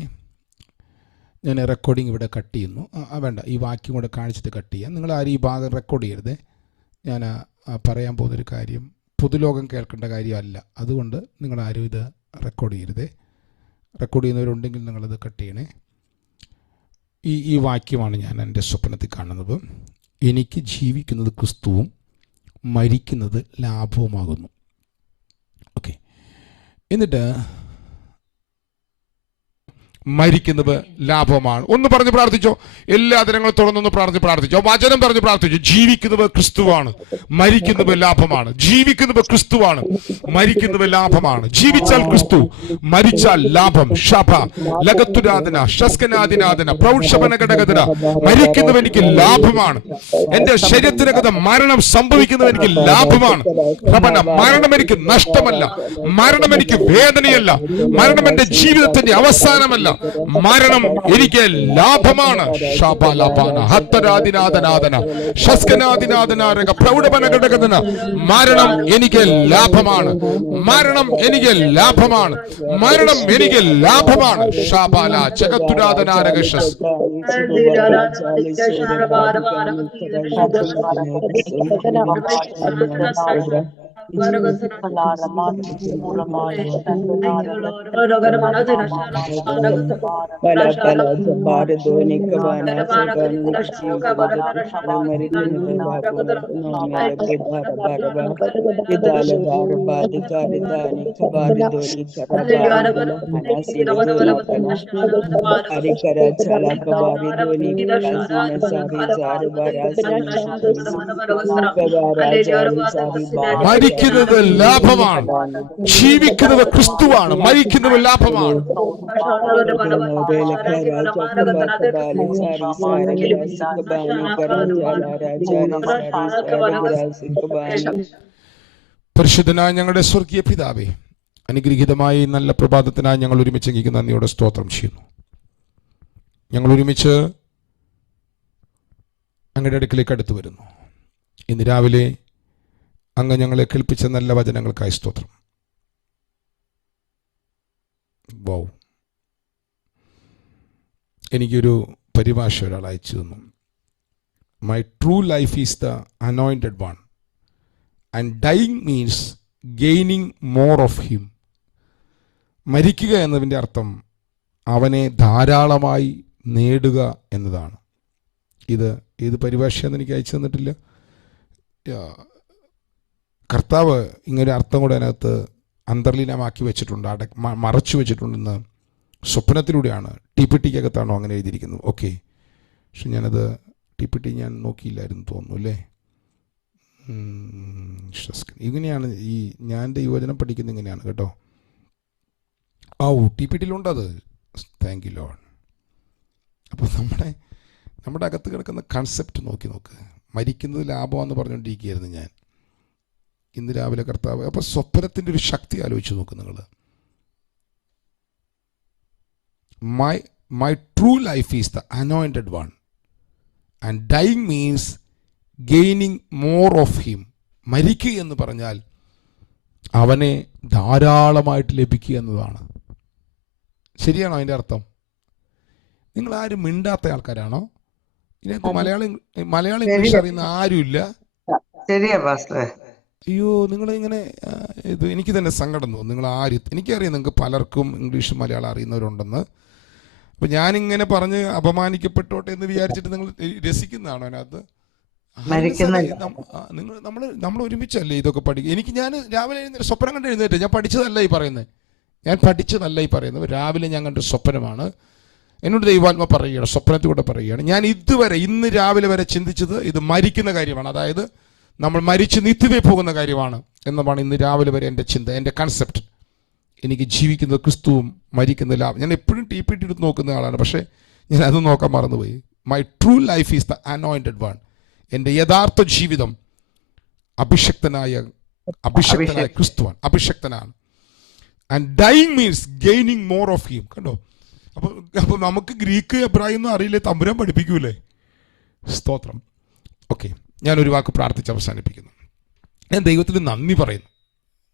ഞാൻ റെക്കോർഡിങ് ഇവിടെ കട്ട് ചെയ്യുന്നു. വേണ്ട, ഈ വാക്യം കൂടെ കാണിച്ചിട്ട് കട്ട് ചെയ്യാം. നിങ്ങൾ ആരും ഈ ഭാഗം റെക്കോർഡ് ചെയ്യരുതേ. ഞാൻ പറയാൻ പോകുന്നൊരു കാര്യം പൊതുലോകം കേൾക്കേണ്ട കാര്യമല്ല. അതുകൊണ്ട് നിങ്ങളാരും ഇത് റെക്കോർഡ് ചെയ്യരുതേ. റെക്കോർഡ് ചെയ്യുന്നവരുണ്ടെങ്കിൽ നിങ്ങളത് കട്ട് ചെയ്യണേ. ഈ വാക്യമാണ് ഞാൻ എൻ്റെ സ്വപ്നത്തിൽ കാണുന്നത്. എനിക്ക് ജീവിക്കുന്നത് ക്രിസ്തുവും മരിക്കുന്നത് ലാഭവുമാകുന്നു. ഓക്കെ, എന്നിട്ട് മരിക്കുന്നത് ലാഭമാണ്. ഒന്ന് പറഞ്ഞ് പ്രാർത്ഥിച്ചോ. എല്ലാ ദിനങ്ങളും തുറന്നൊന്ന് പ്രാർത്ഥിച്ചോ. വചനം പറഞ്ഞ് പ്രാർത്ഥിച്ചു. ജീവിക്കുന്നത് ക്രിസ്തുവാണ്, മരിക്കുന്നത് ലാഭമാണ്. ജീവിക്കുന്നത് ക്രിസ്തുവാണ്, മരിക്കുന്നത് ലാഭമാണ്. ജീവിച്ചാൽ ക്രിസ്തു, മരിച്ചാൽ ലാഭം. ഷഭ ലഗത്തുരാധന ഷസ്കനാദിനാദന പ്രൗക്ഷപന ഘടകതന. മരിക്കുന്നത് എനിക്ക് ലാഭമാണ്. എന്റെ ശരീരത്തിനകത്ത് മരണം സംഭവിക്കുന്നത് എനിക്ക് ലാഭമാണ്. മരണം എനിക്ക് നഷ്ടമല്ല. മരണം എനിക്ക് വേദനയല്ല. മരണം എന്റെ ജീവിതത്തിന്റെ അവസാനമല്ല. മരണം എനിക്ക് ലാഭമാണ്. മരണം എനിക്ക് ലാഭമാണ്. മരണം എനിക്ക് ലാഭമാണ്. മരണം എനിക്ക് ലാഭമാണ്. ഷാബാല ജഗത്തുരാധനാരകശസ്. മരിക്കുന്നത് ലാഭമാണ്. ജീവിക്കുന്നത് ക്രിസ്തുവാണ്, മരിക്കുന്നത് ലാഭമാണ്. പരിശുദ്ധനായ ഞങ്ങളുടെ സ്വർഗീയ പിതാവേ, അനുഗ്രഹീതമായി നല്ല പ്രഭാതത്തിനായി ഞങ്ങൾ ഒരുമിച്ച് അങ്ങേക്ക് നന്ദിയോടെ സ്തോത്രം ചെയ്യുന്നു. ഞങ്ങൾ ഒരുമിച്ച് അങ്ങയുടെ അടുക്കിലേക്ക് അടുത്തു വരുന്നു. ഇന്ന് രാവിലെ അങ്ങ് ഞങ്ങളെ കേൾപ്പിച്ച നല്ല വചനങ്ങൾക്കായി സ്തോത്രം. വൗ, എനിക്കൊരു പരിഭാഷ ഒരാൾ അയച്ചു തന്നു. My true life is the anointed one and dying means gaining more of him. മരിക്കുക എന്നതിൻ്റെ അർത്ഥം അവനെ ധാരാളമായി നേടുക എന്നതാണ്. ഏത് പരിഭാഷയെന്ന് എനിക്ക് അയച്ചു തന്നിട്ടില്ല. കർത്താവ് ഇങ്ങനൊരു അർത്ഥം കൂടെ അതിനകത്ത് അന്തർലീനമാക്കി വെച്ചിട്ടുണ്ട്, മറച്ചു വെച്ചിട്ടുണ്ടെന്ന് സ്വപ്നത്തിലൂടെയാണ്. ടിപിടിക്കകത്താണോ അങ്ങനെ എഴുതിയിരിക്കുന്നത്? ഓക്കെ, പക്ഷെ ഞാനത് ടിപിടി ഞാൻ നോക്കിയില്ലായിരുന്നു തോന്നുന്നു അല്ലേ. ഇങ്ങനെയാണ് ഞാൻ യുവജനം പഠിക്കുന്നത്, ഇങ്ങനെയാണ് കേട്ടോ. ടിപിടിയിലുണ്ടത്. Thank you Lord. അപ്പോൾ നമ്മുടെ അകത്ത് കിടക്കുന്ന കൺസെപ്റ്റ് നോക്ക്. മരിക്കുന്നത് ലാഭമാണെന്ന് പറഞ്ഞുകൊണ്ടിരിക്കുകയായിരുന്നു ഞാൻ ഇന്ന് രാവിലെ കർത്താവ്. അപ്പോൾ സ്വപ്നത്തിൻ്റെ ഒരു ശക്തി ആലോചിച്ച് നോക്ക് നിങ്ങൾ. My true life is the anointed one and dying means gaining more of him. മരിക്കുക എന്ന് പറഞ്ഞാൽ അവനെ ധാരാളമായിട്ട് ലഭിക്കുക എന്നതാണ്. ശരിയാണോ അതിൻ്റെ അർത്ഥം? നിങ്ങൾ ആരും മിണ്ടാത്ത ആൾക്കാരാണോ? ഇതിനകത്ത് മലയാളം ഇംഗ്ലീഷ് അറിയുന്ന ആരുമില്ല. ശരിയാ പാസ്റ്ററെ. അയ്യോ, നിങ്ങളിങ്ങനെ എനിക്ക് തന്നെ സങ്കടം തോന്നും. നിങ്ങൾ എനിക്കറിയാം നിങ്ങൾക്ക് പലർക്കും ഇംഗ്ലീഷ് മലയാളം അറിയുന്നവരുണ്ടെന്ന്. അപ്പം ഞാനിങ്ങനെ പറഞ്ഞ് അപമാനിക്കപ്പെട്ടോട്ടെ എന്ന് വിചാരിച്ചിട്ട് നിങ്ങൾ രസിക്കുന്നതാണോ അതിനകത്ത്? നമ്മൾ ഒരുമിച്ചല്ലേ ഇതൊക്കെ പഠിക്കുക. ഞാൻ രാവിലെ സ്വപ്നം കണ്ട് എഴുന്നേറ്റ്. ഞാൻ പഠിച്ചതല്ല ഈ പറയുന്നത്. രാവിലെ ഞാൻ കണ്ട സ്വപ്നമാണ്. എന്നോട് ദൈവാത്മ പറയുകയാണ്, സ്വപ്നത്തിലൂടെ പറയുകയാണ്. ഞാൻ ഇന്ന് രാവിലെ വരെ ചിന്തിച്ചത് ഇത് മരിക്കുന്ന കാര്യമാണ്. അതായത് നമ്മൾ മരിച്ച് നിത്യതയിൽ പോകുന്ന കാര്യമാണ് എന്നതാണ് ഇന്ന് രാവിലെ വരെ എൻ്റെ ചിന്ത, എൻ്റെ കൺസെപ്റ്റ്. എനിക്ക് ജീവിക്കുന്നത് ക്രിസ്തുവും മരിക്കുന്ന ലാഭം. ഞാൻ എപ്പോഴും ടിപിടി എടുത്ത് നോക്കുന്ന ആളാണ്, പക്ഷേ ഞാൻ അത് നോക്കാൻ മറന്നുപോയി. My true life is the anointed one. എൻ്റെ യഥാർത്ഥ ജീവിതം അഭിഷക്തനായ ക്രിസ്തുവാണ്, അഭിഷക്തനാണ്. And dying means gaining more of him. കണ്ടോ? അപ്പോൾ നമുക്ക് ഗ്രീക്ക് എബ്രായൊന്നും അറിയില്ലേ, തമ്പുരാൻ പഠിപ്പിക്കൂലേ? സ്തോത്രം. ഓക്കെ, ഞാനൊരു വാക്ക് പ്രാർത്ഥിച്ച് അവസാനിപ്പിക്കുന്നു. ഞാൻ ദൈവത്തിന് നന്ദി പറയുന്നു.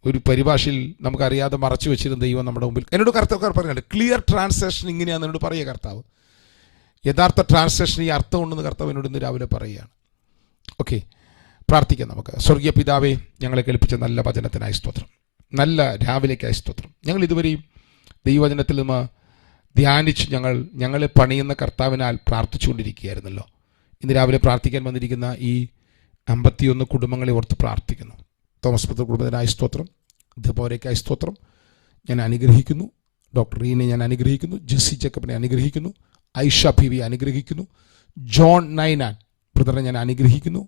ഒരു പരിഭാഷയിൽ നമുക്കറിയാതെ മറച്ചു വെച്ചിരുന്ന ദൈവം നമ്മുടെ മുമ്പിൽ എന്നോട് കർത്താവ് പറയുന്നുണ്ട്, ക്ലിയർ ട്രാൻസ്ലേഷൻ ഇങ്ങനെയാണെന്ന് എന്നോട് പറയുക കർത്താവ്. യഥാർത്ഥ ട്രാൻസ്ലേഷൻ ഈ അർത്ഥം ഉണ്ടെന്ന് കർത്താവ് എന്നോട് ഇന്ന് രാവിലെ പറയുകയാണ്. ഓക്കെ, പ്രാർത്ഥിക്കാം നമുക്ക്. സ്വർഗീയ പിതാവേ, ഞങ്ങളെ കേൾപ്പിച്ച നല്ല വചനത്തിനായി സ്തോത്രം, നല്ല രാവിലേക്കായി സ്തോത്രം. ഞങ്ങൾ ഇതുവരെയും ദൈവവചനത്തിൽ നിന്ന് ധ്യാനിച്ച് ഞങ്ങളെ പണിയുന്ന കർത്താവിനാൽ പ്രാർത്ഥിച്ചുകൊണ്ടിരിക്കുകയായിരുന്നല്ലോ. ഇന്ന് രാവിലെ പ്രാർത്ഥിക്കാൻ വന്നിരിക്കുന്ന ഈ 51 കുടുംബങ്ങളെ ഓർത്ത് പ്രാർത്ഥിക്കുന്നു. തോമസ് പുത്ര കുടുംബത്തിനായി സ്തോത്രം, ദബോരയ്ക്കായി സ്തോത്രം. ഞാൻ അനുഗ്രഹിക്കുന്നു. ഡോക്ടർ റീനെ ഞാൻ അനുഗ്രഹിക്കുന്നു. ജെസ്സി ജേക്കബിനെ അനുഗ്രഹിക്കുന്നു. ഐഷ ബീവിയെ അനുഗ്രഹിക്കുന്നു. ജോൺ നൈനാൻ ബ്രദറെ ഞാൻ അനുഗ്രഹിക്കുന്നു.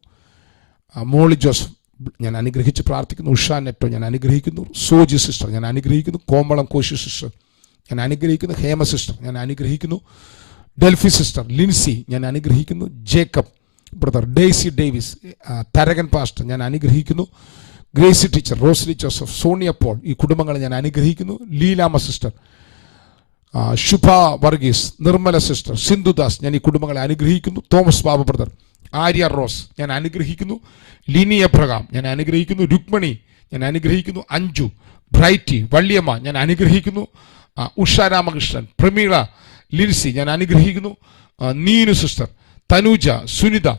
മോളി ജോസഫ് ഞാൻ അനുഗ്രഹിച്ച് പ്രാർത്ഥിക്കുന്നു. ഉഷ നെറ്റോ ഞാൻ അനുഗ്രഹിക്കുന്നു. സോജി സിസ്റ്റർ ഞാൻ അനുഗ്രഹിക്കുന്നു. കോമളം കോശി സിസ്റ്റർ ഞാൻ അനുഗ്രഹിക്കുന്നു. ഹേമ സിസ്റ്റർ ഞാൻ അനുഗ്രഹിക്കുന്നു. ഡെൽഫി സിസ്റ്റർ, ലിൻസി ഞാൻ അനുഗ്രഹിക്കുന്നു. Jacob brother, Daisy Davis, Tharakan pastor ഞാൻ അനുഗ്രഹിക്കുന്നു. Gracy teacher, Rosly Joseph, Sonia Paul, ഈ കുടുംബങ്ങളെ ഞാൻ അനുഗ്രഹിക്കുന്നു. ലീലാമ സിസ്റ്റർ, ശുഭ വർഗീസ്, നിർമ്മല സിസ്റ്റർ, സിന്ധുദാസ്, ഞാൻ ഈ കുടുംബങ്ങളെ അനുഗ്രഹിക്കുന്നു. Thomas Babu brother, Arya Rose ഞാൻ അനുഗ്രഹിക്കുന്നു. ലിനി എബ്രഹാം ഞാൻ അനുഗ്രഹിക്കുന്നു. രുക്മണി ഞാൻ അനുഗ്രഹിക്കുന്നു. അഞ്ജു, ബ്രൈറ്റി, വള്ളിയമ്മ ഞാൻ അനുഗ്രഹിക്കുന്നു. ഉഷ രാമകൃഷ്ണൻ, പ്രമീള, ലിൻസി ഞാൻ അനുഗ്രഹിക്കുന്നു. നീനു സിസ്റ്റർ, തനൂജ, സുനിത,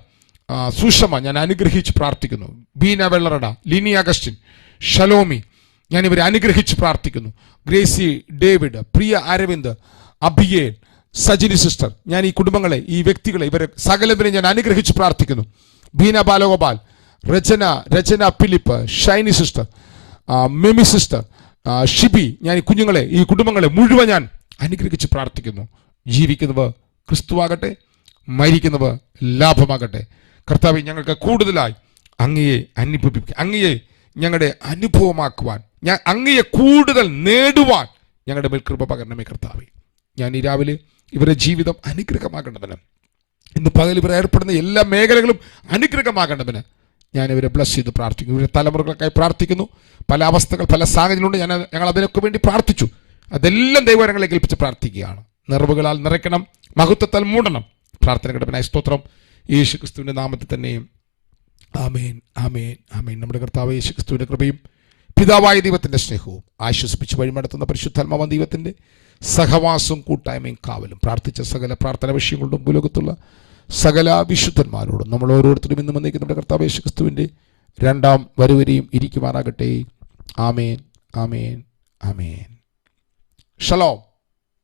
സുഷമ ഞാൻ അനുഗ്രഹിച്ച് പ്രാർത്ഥിക്കുന്നു. ബീന വെള്ളറട, ലിനി അഗസ്റ്റിൻ, ഷലോമി ഞാൻ ഇവരെ അനുഗ്രഹിച്ച് പ്രാർത്ഥിക്കുന്നു. ഗ്രേസി ഡേവിഡ്, പ്രിയ അരവിന്ദ്, അഭിയേൽ, സജിനി സിസ്റ്റർ, ഞാൻ ഈ കുടുംബങ്ങളെ, ഈ വ്യക്തികളെ, ഇവരെ സകലവരെ ഞാൻ അനുഗ്രഹിച്ച് പ്രാർത്ഥിക്കുന്നു. Beena Balagopal, Rachana Philip, Shiny sister, Memi sister, Shibi, ഞാൻ ഈ കുഞ്ഞുങ്ങളെ, ഈ കുടുംബങ്ങളെ മുഴുവൻ ഞാൻ അനുഗ്രഹിച്ച് പ്രാർത്ഥിക്കുന്നു. ജീവിക്കുന്നവർ ക്രിസ്തുവാകട്ടെ, മരിക്കുന്നവർ ലാഭമാകട്ടെ. കർത്താവേ, ഞങ്ങൾക്ക് കൂടുതലായി അങ്ങയെ അനുഭവിക്കുക, അങ്ങയെ ഞങ്ങളുടെ അനുഭവമാക്കുവാൻ, അങ്ങയെ കൂടുതൽ നേടുവാൻ ഞങ്ങളുടെ മേൽ കൃപ പകരണമേ കർത്താവേ. ഞാൻ ഈ രാവിലെ ഇവരുടെ ജീവിതം അനുഗ്രഹമാകേണ്ടതിന്, ഇന്ന് പകൽ ഇവർ ഏർപ്പെടുന്ന എല്ലാ മേഖലകളും അനുഗ്രഹമാകേണ്ടതിന് ഞാൻ ഇവരെ ബ്ലസ് ചെയ്ത് പ്രാർത്ഥിക്കുന്നു. ഇവരുടെ തലമുറകൾക്കായി പ്രാർത്ഥിക്കുന്നു. പല അവസ്ഥകൾ, പല സാഹചര്യങ്ങളുണ്ട്. ഞങ്ങൾ അതിനൊക്കെ വേണ്ടി പ്രാർത്ഥിച്ചു. അതെല്ലാം ദൈവകരങ്ങളെ ഏൽപ്പിച്ച് പ്രാർത്ഥിക്കുകയാണ്. നിറവുകളാൽ നിറയ്ക്കണം, മഹത്വത്താൽ മൂടണം. പ്രാർത്ഥന ഘടനായ സ്തോത്രം യേശു ക്രിസ്തുവിൻ്റെ നാമത്തിൽ തന്നെയും ആമേൻ, ആമേൻ, ആമേൻ. നമ്മുടെ കർത്താവ് യേശു ക്രിസ്തുവിൻ്റെ കൃപയും പിതാവായ ദൈവത്തിൻ്റെ സ്നേഹവും ആശ്വസിപ്പിച്ച് വഴിമടത്തുന്ന പരിശുദ്ധാത്മാവായ ദൈവത്തിൻ്റെ സഹവാസവും കൂട്ടായ്മയും കാവലും പ്രാർത്ഥിച്ച സകല പ്രാർത്ഥന വിഷയങ്ങളുടെയും ഭൂലോകത്തുള്ള സകല വിശുദ്ധന്മാരോടും നമ്മൾ ഓരോരുത്തരും ഇന്ന് വന്നേക്കും നമ്മുടെ കർത്താവ് യേശു ക്രിസ്തുവിൻ്റെ രണ്ടാം വരവരെയും ഇരിക്കുമാറാകട്ടെ. ആമേൻ, ആമേൻ, ആമേൻ. ഷലോം.